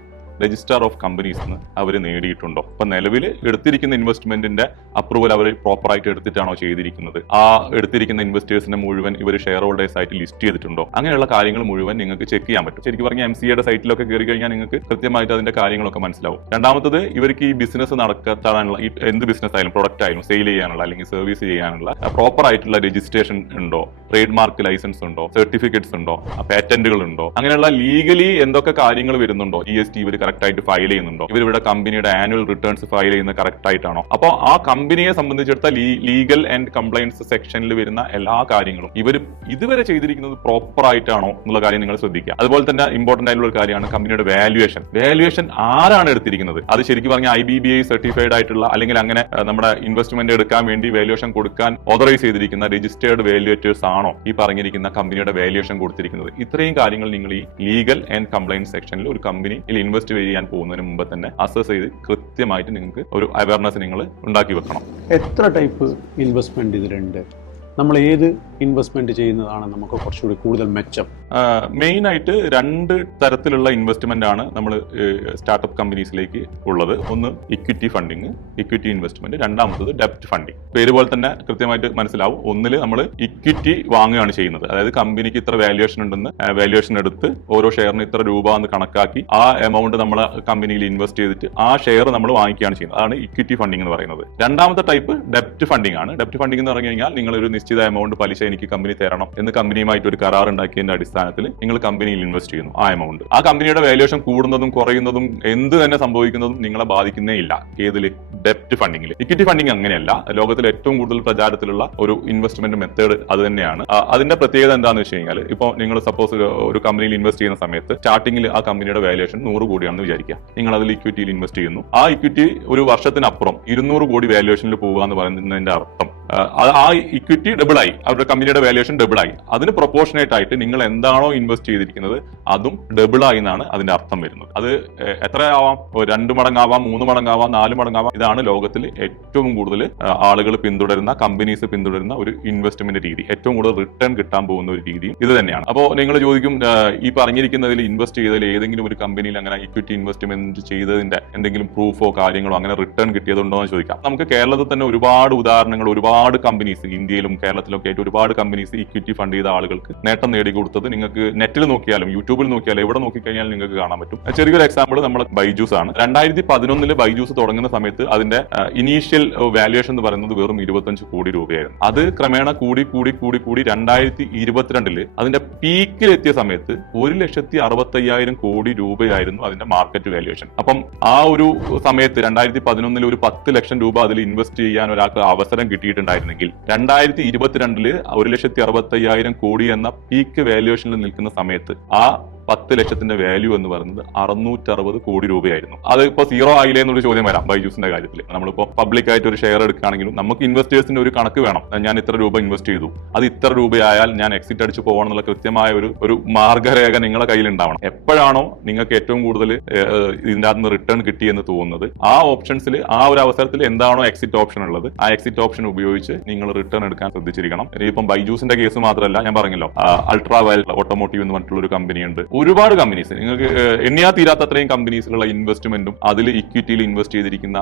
രജിസ്റ്റർ ഓഫ് കമ്പനീസ് അവർ നേടിയിട്ടുണ്ടോ. അപ്പൊ നിലവിൽ എടുത്തിരിക്കുന്ന ഇൻവെസ്റ്റ്മെന്റിന്റെ അപ്രൂവൽ അവർ പ്രോപ്പറായിട്ട് എടുത്തിട്ടാണോ ചെയ്തിരിക്കുന്നത്, ആ എടുത്തിരിക്കുന്ന ഇൻവെസ്റ്റേഴ്സിനെ മുഴുവൻ ഇവർ ഷെയർ ഹോൾഡേഴ്സ് ആയിട്ട് ലിസ്റ്റ് ചെയ്തിട്ടുണ്ടോ, അങ്ങനെയുള്ള കാര്യങ്ങൾ മുഴുവൻ നിങ്ങൾക്ക് ചെക്ക് ചെയ്യാൻ പറ്റും. ശരിക്കും പറഞ്ഞാൽ MCAയുടെ സൈറ്റിലൊക്കെ കയറി കഴിഞ്ഞാൽ നിങ്ങൾക്ക് കൃത്യമായിട്ട് അതിന്റെ കാര്യങ്ങളൊക്കെ മനസ്സിലാവും. രണ്ടാമത്തത്, ഇവർക്ക് ഈ ബിസിനസ് നടത്താനുള്ള ഈ എന്ത് ബിസിനസ് ആയാലും പ്രൊഡക്റ്റ് ആയാലും സെയിൽ ചെയ്യാനുള്ള അല്ലെങ്കിൽ സർവീസ് ചെയ്യാനുള്ള പ്രോപ്പർ ആയിട്ടുള്ള രജിസ്ട്രേഷൻ ഉണ്ടോ, ട്രേഡ് മാർക്ക് ലൈസൻസ് ഉണ്ടോ, സർട്ടിഫിക്കറ്റ്സ് ഉണ്ടോ, പാറ്റന്റുകൾ ഉണ്ടോ, അങ്ങനെയുള്ള ലീഗലി എന്തൊക്കെ കാര്യങ്ങൾ വരുന്നുണ്ടോ, GST ഇവർ കറക്റ്റ് ആയിട്ട് ഫയൽ ചെയ്യുന്നുണ്ടോ, ഇവരുടെ കമ്പനിയുടെ ആനുവൽ റിട്ടേൺസ് ഫയൽ ചെയ്യുന്നത് കറക്റ്റ് ആയിട്ടാണോ. അപ്പോൾ ആ കമ്പനിയെ സംബന്ധിച്ചിടത്തോളം ലീഗൽ ആൻഡ് കംപ്ലൈൻസ് സെക്ഷനിൽ വരുന്ന എല്ലാ കാര്യങ്ങളും ഇവർ ഇതുവരെ ചെയ്തിരിക്കുന്നത് പ്രോപ്പർ ആയിട്ടാണോ എന്നുള്ള കാര്യം നിങ്ങൾ ശ്രദ്ധിക്കുക. അതുപോലെ തന്നെ ഇമ്പോർട്ടന്റ് ആയിട്ടുള്ള ഒരു കാര്യമാണ് കമ്പനിയുടെ വാല്യുവേഷൻ ആരാണ് എടുത്തിരിക്കുന്നത്. അത് ശരിക്കും പറഞ്ഞാൽ IBBI സർട്ടിഫൈഡ് ആയിട്ടുള്ള അല്ലെങ്കിൽ അങ്ങനെ നമ്മുടെ ഇൻവെസ്റ്റ്മെന്റ് എടുക്കാൻ വേണ്ടി വാല്യുവേഷൻ കൊടുക്കാൻ ഓതറൈസ് ചെയ്തിരിക്കുന്ന രജിസ്റ്റേർഡ് വാല്യുവേറ്റേഴ്സ് ആണോ ഈ പറഞ്ഞിരിക്കുന്ന കമ്പനിയുടെ വാല്യുവേഷൻ കൊടുത്തിരിക്കുന്നത്. ഇത്രയും കാര്യങ്ങൾ നിങ്ങൾ ഈ ലീഗൽ ആൻഡ് കംപ്ലൈൻസ് സെക്ഷനിൽ ഒരു കമ്പനിയിൽ ഇൻവെസ്റ്റ് ചെയ്യാൻ പോകുന്നതിന് മുമ്പ് തന്നെ അസസ് ചെയ്ത് കൃത്യമായിട്ട് നിങ്ങൾക്ക് ഒരു അവയർനെസ് നിങ്ങൾ ഉണ്ടാക്കി വെക്കണം. എത്ര ടൈപ്പ് ഇൻവെസ്റ്റ്മെന്റ് ഇതിലുണ്ട്, നമ്മൾ ഏത് ഇൻവെസ്റ്റ്മെന്റ് ചെയ്യുന്നതാണ് നമുക്ക് കുറച്ചുകൂടി കൂടുതൽ മെച്ചം? മെയിൻ ആയിട്ട് 2 തരത്തിലുള്ള ഇൻവെസ്റ്റ്മെന്റ് ആണ് നമ്മൾ സ്റ്റാർട്ടപ്പ് കമ്പനീസിലേക്ക് ഉള്ളത്. ഒന്ന് ഇക്വിറ്റി ഫണ്ടിങ്, ഇക്വിറ്റി ഇൻവെസ്റ്റ്മെന്റ്. രണ്ടാമത്തത് ഡെപ്റ്റ് ഫണ്ടിങ്. പേര് പോലെ തന്നെ കൃത്യമായിട്ട് മനസ്സിലാവും. ഒന്നിൽ നമ്മൾ ഇക്വിറ്റി വാങ്ങുകയാണ് ചെയ്യുന്നത്, അതായത് കമ്പനിക്ക് ഇത്ര വാല്യുവേഷൻ ഉണ്ടെന്ന് വാല്യുവേഷൻ എടുത്ത് ഓരോ ഷെയറിന് ഇത്ര രൂപ എന്ന് കണക്കാക്കി ആ എമൗണ്ട് നമ്മൾ കമ്പനിയിൽ ഇൻവെസ്റ്റ് ചെയ്തിട്ട് ആ ഷെയർ നമ്മൾ വാങ്ങിക്കുകയാണ് ചെയ്യുന്നത്. അതാണ് ഇക്വിറ്റി ഫണ്ടിങ് എന്ന് പറയുന്നത്. രണ്ടാമത്തെ ടൈപ്പ് ഡെപ്റ്റ് ഫണ്ടിങ് ആണ്. ഡെപ്റ്റ് ഫണ്ടിങ് എന്ന് പറഞ്ഞു കഴിഞ്ഞാൽ നിങ്ങൾ ഒരു നിശ്ചിത എമൗണ്ട് പലിശ എനിക്ക് കമ്പനി തരണം എന്ന് കമ്പനിയുമായിട്ട് ഒരു കരാർ ഉണ്ടാക്കിയതിന്റെ അടിസ്ഥാനത്തിൽ നിങ്ങൾ കമ്പനിയിൽ ഇൻവെസ്റ്റ് ചെയ്യുന്നു. ആ എമൗണ്ട് ആ കമ്പനിയുടെ വാല്യുവേഷൻ കൂടുന്നതും കുറയുന്നതും എന്ത് തന്നെ സംഭവിക്കുന്നതും നിങ്ങളെ ബാധിക്കുന്നേ ഇല്ല. ഏതിൽ? ഡെപ്റ്റ് ഫണ്ടിങ്ങിൽ. ഇക്വിറ്റി ഫണ്ടിങ് അങ്ങനെയല്ല. ലോകത്തിൽ ഏറ്റവും കൂടുതൽ പ്രചാരത്തിലുള്ള ഒരു ഇൻവെസ്റ്റ്മെന്റ് മെത്തേഡ് അത് തന്നെയാണ്. അതിന്റെ പ്രത്യേകത എന്താണെന്ന് വെച്ച് കഴിഞ്ഞാൽ, ഇപ്പോൾ നിങ്ങൾ സപ്പോസ് ഒരു കമ്പനിയിൽ ഇൻവെസ്റ്റ് ചെയ്യുന്ന സമയത്ത് സ്റ്റാർട്ടിംഗിൽ ആ കമ്പനിയുടെ വാല്യുവേഷൻ 100 കോടിയാണെന്ന് വിചാരിക്കുക. നിങ്ങൾ അതിൽ ഇക്വിറ്റിയിൽ ഇൻവെസ്റ്റ് ചെയ്യുന്നു. ആ ഇക്വിറ്റി ഒരു വർഷത്തിനപ്പുറം 200 കോടി വാല്യുവേഷനിൽ പോകുക എന്ന് പറയുന്നതിന്റെ അർത്ഥം ആ ഇക്വിറ്റി ഡബിളായി, അവരുടെ കമ്പനിയുടെ വാല്യുവേഷൻ ഡബിളായി. അതിന് പ്രൊപ്പോർഷനേറ്റ് ആയിട്ട് നിങ്ങൾ എന്താണോ ഇൻവെസ്റ്റ് ചെയ്തിരിക്കുന്നത് അതും ഡബിളായി എന്നാണ് അതിന്റെ അർത്ഥം വരുന്നത്. അത് എത്ര ആവാം, 2 മടങ്ങാവാം, 3 മടങ്ങാവാം, 4 മടങ്ങാവാം. ഇതാണ് ലോകത്തിൽ ഏറ്റവും കൂടുതൽ ആളുകൾ പിന്തുടരുന്ന, കമ്പനീസ് പിന്തുടരുന്ന ഒരു ഇൻവെസ്റ്റ്മെന്റ് രീതി. ഏറ്റവും കൂടുതൽ റിട്ടേൺ കിട്ടാൻ പോകുന്ന ഒരു രീതിയും ഇത് തന്നെയാണ്. അപ്പോൾ നിങ്ങൾ ചോദിക്കും, ഈ പറഞ്ഞിരിക്കുന്നതിൽ ഇൻവെസ്റ്റ് ചെയ്തതിൽ ഏതെങ്കിലും ഒരു കമ്പനിയിൽ അങ്ങനെ ഇക്വിറ്റി ഇൻവെസ്റ്റ്മെന്റ് ചെയ്തതിന്റെ എന്തെങ്കിലും പ്രൂഫോ കാര്യങ്ങളോ അങ്ങനെ റിട്ടേൺ കിട്ടിയതുണ്ടോ എന്ന് ചോദിക്കാം. നമുക്ക് കേരളത്തിൽ തന്നെ ഒരുപാട് ഉദാഹരണങ്ങൾ, ഒരുപാട് കമ്പനീസ്, ഇന്ത്യയിലും കേരളത്തിലൊക്കെ ആയിട്ട് ഒരുപാട് കമ്പനീസ് ഇക്വിറ്റി ഫണ്ട് ചെയ്ത ആളുകൾക്ക് നേട്ടം നേടിക്കൊടുത്തത് നിങ്ങൾക്ക് നെറ്റിൽ നോക്കിയാലും യൂട്യൂബിൽ നോക്കിയാലും എവിടെ നോക്കിക്കഴിഞ്ഞാൽ നിങ്ങൾക്ക് കാണാൻ പറ്റും. ചെറിയൊരു എക്സാമ്പിൾ നമ്മുടെ ബൈജൂസ് ആണ്. 2011 ബൈജൂസ് തുടങ്ങുന്ന സമയത്ത് അതിന്റെ ഇനീഷ്യൽ വാല്യുവേഷൻ എന്ന് പറയുന്നത് വെറും 25 കോടി രൂപയായിരുന്നു. അത് ക്രമേണ കൂടി 2022 അതിന്റെ പീക്കിലെത്തിയ സമയത്ത് 1,65,000 കോടി രൂപയായിരുന്നു അതിന്റെ മാർക്കറ്റ് വാല്യുവേഷൻ. അപ്പം ആ ഒരു സമയത്ത് 2011 ഒരു 10 ലക്ഷം രൂപ അതിൽ ഇൻവെസ്റ്റ് ചെയ്യാൻ ഒരാൾക്ക് അവസരം കിട്ടിയിട്ടുണ്ടായിരുന്നെങ്കിൽ 2022 1,65,000 കോടി എന്ന പീക്ക് വാല്യുവേഷനിൽ നിൽക്കുന്ന സമയത്ത് ആ 10 ലക്ഷത്തിന്റെ വാല്യൂ എന്ന് പറയുന്നത് 660 കോടി രൂപയായിരുന്നു. അത് ഇപ്പോൾ സീറോ ആയില്ലേ എന്നൊരു ചോദ്യം വരാം ബൈജൂസിന്റെ കാര്യത്തിൽ. നമ്മളിപ്പോൾ പബ്ലിക് ആയിട്ട് ഒരു ഷെയർ എടുക്കുകയാണെങ്കിലും നമുക്ക് ഇൻവെസ്റ്റേഴ്സിന്റെ ഒരു കണക്ക് വേണം. ഞാൻ ഇത്ര രൂപ ഇൻവെസ്റ്റ് ചെയ്തു, അത് ഇത്ര രൂപയായാൽ ഞാൻ എക്സിറ്റ് അടിച്ചു പോകണം എന്നുള്ള കൃത്യമായ ഒരു മാർഗരേഖ നിങ്ങളുടെ കയ്യിൽ ഉണ്ടാവണം. എപ്പോഴാണോ നിങ്ങൾക്ക് ഏറ്റവും കൂടുതൽ ഇതിൻ്റെ അകത്ത് നിന്ന് റിട്ടേൺ കിട്ടിയെന്ന് തോന്നുന്നത് ആ ഓപ്ഷൻസിൽ, ആ ഒരു അവസരത്തിൽ എന്താണോ എക്സിറ്റ് ഓപ്ഷൻ ഉള്ളത് ആ എക്സിറ്റ് ഓപ്ഷൻ ഉപയോഗിച്ച് നിങ്ങൾ റിട്ടേൺ എടുക്കാൻ ശ്രദ്ധിച്ചിരിക്കണം. ഇപ്പം ബൈജൂസിന്റെ കേസ് മാത്രമല്ല, ഞാൻ പറഞ്ഞല്ലോ അൾട്രാ വയലറ്റ് ഓട്ടോമോട്ടീവ് എന്ന് പറഞ്ഞിട്ടുള്ള ഒരു കമ്പനിയുണ്ട്. ഒരുപാട് കമ്പനീസ്, നിങ്ങൾക്ക് എണ്ണിയാ തീരാത്ത അത്രയും കമ്പനീസുകളുടെ ഇൻവെസ്റ്റ്മെന്റും അതിൽ ഇക്വിറ്റിയിൽ ഇൻവെസ്റ്റ് ചെയ്തിരിക്കുന്ന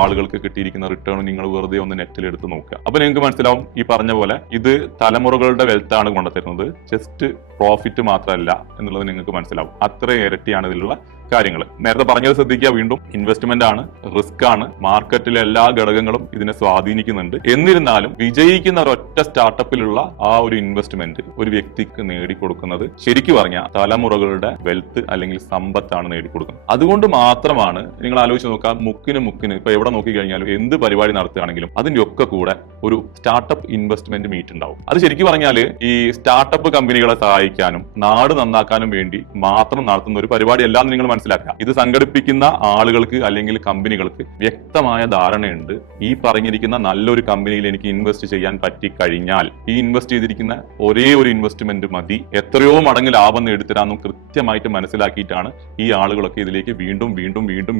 ആളുകൾക്ക് കിട്ടിയിരിക്കുന്ന റിട്ടേണും നിങ്ങൾ വെറുതെ ഒന്ന് നെറ്റിൽ എടുത്ത് നോക്കുക. അപ്പൊ നിങ്ങൾക്ക് മനസ്സിലാവും, ഈ പറഞ്ഞ പോലെ ഇത് തലമുറകളുടെ വെൽത്ത് ആണ് കൊണ്ടുതരുന്നത്, ജസ്റ്റ് പ്രോഫിറ്റ് മാത്രമല്ല എന്നുള്ളത് നിങ്ങൾക്ക് മനസ്സിലാവും. അത്രയും ഇരട്ടിയാണ് ഇതിലുള്ള കാര്യങ്ങൾ. നേരത്തെ പറഞ്ഞത് ശ്രദ്ധിക്കുക, വീണ്ടും ഇൻവെസ്റ്റ്മെന്റ് ആണ്, റിസ്ക് ആണ്, മാർക്കറ്റിലെ എല്ലാ ഘടകങ്ങളും ഇതിനെ സ്വാധീനിക്കുന്നുണ്ട്. എന്നിരുന്നാലും വിജയിക്കുന്ന ഒരൊറ്റ സ്റ്റാർട്ടപ്പിലുള്ള ആ ഒരു ഇൻവെസ്റ്റ്മെന്റ് ഒരു വ്യക്തിക്ക് നേടിക്കൊടുക്കുന്നത് ശരിക്കും പറഞ്ഞാൽ തലമുറകളുടെ വെൽത്ത് അല്ലെങ്കിൽ സമ്പത്താണ് നേടിക്കൊടുക്കുന്നത്. അതുകൊണ്ട് മാത്രമാണ് നിങ്ങൾ ആലോചിച്ച് നോക്കാം, മുക്കിന് ഇപ്പൊ എവിടെ നോക്കിക്കഴിഞ്ഞാലും എന്ത് പരിപാടി നടത്തുകയാണെങ്കിലും അതിന്റെ ഒക്കെ കൂടെ ഒരു സ്റ്റാർട്ടപ്പ് ഇൻവെസ്റ്റ്മെന്റ് മീറ്റ് ഉണ്ടാവും. അത് ശരിക്കും പറഞ്ഞാൽ ഈ സ്റ്റാർട്ടപ്പ് കമ്പനികളെ സഹായിക്കാനും നാട് നന്നാക്കാനും വേണ്ടി മാത്രം നടത്തുന്ന ഒരു പരിപാടിയല്ല എന്ന് നിങ്ങൾ മനസ്സിലാക്കുക. ഇത് സംഘടിപ്പിക്കുന്ന ആളുകൾക്ക് അല്ലെങ്കിൽ കമ്പനികൾക്ക് വ്യക്തമായ ധാരണയുണ്ട്. ഈ പറഞ്ഞിരിക്കുന്ന നല്ലൊരു കമ്പനിയിൽ എനിക്ക് ഇൻവെസ്റ്റ് ചെയ്യാൻ പറ്റിക്കഴിഞ്ഞാൽ ഈ ഇൻവെസ്റ്റ് ചെയ്തിരിക്കുന്ന ഒരേ ഒരു ഇൻവെസ്റ്റ്മെന്റ് മതി എത്രയോ മടങ്ങ് ലാഭം നേടിത്തരാമെന്നും കൃത്യമായിട്ട് മനസ്സിലാക്കിയിട്ടാണ് ഈ ആളുകളൊക്കെ ഇതിലേക്ക് വീണ്ടും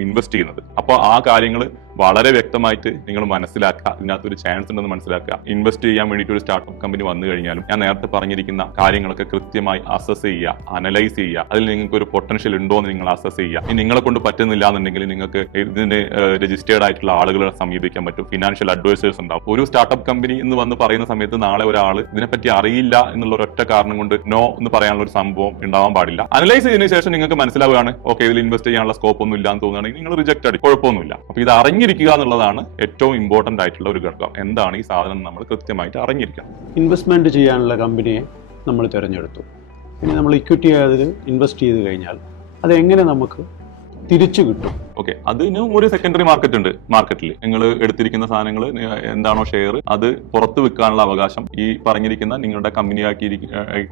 ഇൻവെസ്റ്റ് ചെയ്യുന്നത്. അപ്പോൾ ആ കാര്യങ്ങൾ വളരെ വ്യക്തമായിട്ട് നിങ്ങൾ മനസ്സിലാക്കുക. ഇതിനകത്തൊരു ചാൻസ് ഉണ്ടെന്ന് മനസ്സിലാക്കുക. ഇൻവെസ്റ്റ് ചെയ്യാൻ വേണ്ടിയിട്ട് ഒരു സ്റ്റാർട്ടപ്പ് കമ്പനി വന്നു കഴിഞ്ഞാലും ഞാൻ നേരത്തെ പറഞ്ഞിരിക്കുന്ന കാര്യങ്ങളൊക്കെ കൃത്യമായി അസസ് ചെയ്യുക, അനലൈസ് ചെയ്യുക. അതിൽ നിങ്ങൾക്ക് ഒരു പൊട്ടൻഷ്യൽ ഉണ്ടോ എന്ന് നിങ്ങൾ അസസ് ചെയ്യുക. ഇനി നിങ്ങളെ കൊണ്ട് പറ്റുന്നില്ല എന്നുണ്ടെങ്കിൽ നിങ്ങൾക്ക് ഇതിന് രജിസ്റ്റേർഡ് ആയിട്ടുള്ള ആളുകളെ സമീപിക്കാൻ പറ്റും. ഫിനാൻഷ്യൽ അഡ്വൈസേഴ്സ് ഉണ്ടാവും. ഒരു സ്റ്റാർട്ടപ്പ് കമ്പനി എന്ന് വന്ന് പറയുന്ന സമയത്ത് നാളെ ഒരാൾ ഇതിനെപ്പറ്റി അറിയില്ല എന്നുള്ള ഒരൊറ്റ കാരണം കൊണ്ട് നോ എന്ന് പറയാനുള്ള ഒരു സംഭവം ഉണ്ടാവാൻ പാടില്ല. അനലൈസ് ചെയ്തതിനു ശേഷം നിങ്ങൾക്ക് മനസ്സിലാവുകയാണ്, ഓക്കെ ഇതിൽ ഇൻവെസ്റ്റ് ചെയ്യാനുള്ള സ്കോപ്പ് ഒന്നും ഇല്ല എന്ന് തോന്നുകയാണെങ്കിൽ നിങ്ങൾ റിജക്ട് അടി, കുഴപ്പമൊന്നുമില്ല. അപ്പൊ ഇത് അറിഞ്ഞിരിക്കുക എന്നുള്ളതാണ് ഏറ്റവും ഇമ്പോർട്ടന്റ് ആയിട്ടുള്ള ഒരു ഘടകം. എന്താണ് ഈ സാധനം നമ്മൾ കൃത്യമായിട്ട് അറിഞ്ഞിരിക്കണം. ഇൻവെസ്റ്റ്മെന്റ് ചെയ്യാനുള്ള കമ്പനിയെ നമ്മൾ തിരഞ്ഞെടുത്തു. ഇനി നമ്മൾ ഇക്വിറ്റി അതിൽ ഇൻവെസ്റ്റ് ചെയ്ത് കഴിഞ്ഞാൽ അതെങ്ങനെ നമുക്ക് തിരിച്ചു കിട്ടും? ഓക്കെ, അതിന് ഒരു സെക്കൻഡറി മാർക്കറ്റ് ഉണ്ട്. മാർക്കറ്റിൽ നിങ്ങൾ എടുത്തിരിക്കുന്ന സാധനങ്ങൾ എന്താണോ ഷെയർ അത് പുറത്ത് വിൽക്കാനുള്ള അവകാശം ഈ പറഞ്ഞിരിക്കുന്ന നിങ്ങളുടെ കമ്പനി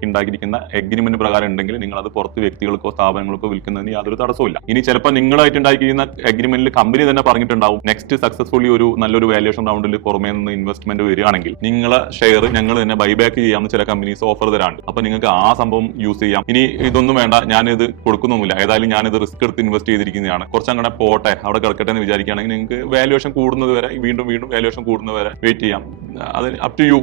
ഉണ്ടാക്കിയിരിക്കുന്ന എഗ്രിമെന്റ് പ്രകാരം ഉണ്ടെങ്കിൽ നിങ്ങൾ അത് പുറത്ത് വ്യക്തികൾക്കോ സ്ഥാപനങ്ങൾക്കോ വിൽക്കുന്നതിന് യാതൊരു തടസ്സമില്ല. ഇനി ചിലപ്പോൾ നിങ്ങളായിട്ട് ഉണ്ടാക്കിയിരിക്കുന്ന എഗ്രിമെന്റിൽ കമ്പനി തന്നെ പറഞ്ഞിട്ടുണ്ടാവും നെക്സ്റ്റ് സക്സസ്ഫുള്ളി ഒരു നല്ലൊരു വാല്യുവേഷൻ റൗണ്ടിൽ പുറമേ നിന്ന് ഇൻവെസ്റ്റ്മെന്റ് വരികയാണെങ്കിൽ നിങ്ങളെ ഷെയർ ഞങ്ങൾ തന്നെ ബൈബാക്ക് ചെയ്യാമെന്ന് ചില കമ്പനീസ് ഓഫർ തരാറുണ്ട്. അപ്പൊ നിങ്ങൾക്ക് ആ സംഭവം യൂസ് ചെയ്യാം. ഇനി ഇതൊന്നും വേണ്ട, ഞാനിത് കൊടുക്കുന്നൊന്നുമില്ല, ഏതായാലും ഞാനിത് റിസ്ക് എടുത്ത് ഇൻവെസ്റ്റ് ചെയ്തിരിക്കുന്നതാണ്, കുറച്ചങ്ങനെ പോട്ടെ അവിടെ കിടക്കട്ടെ എന്ന് വിചാരിക്കുകയാണെങ്കിൽ നിങ്ങൾക്ക് വാല്യുവേഷൻ കൂടുന്നത് വരെ വീണ്ടും വാല്യുവേഷൻ കൂടുന്നത് വരെ വെയിറ്റ് ചെയ്യാം. അത് അപ് ടു യു,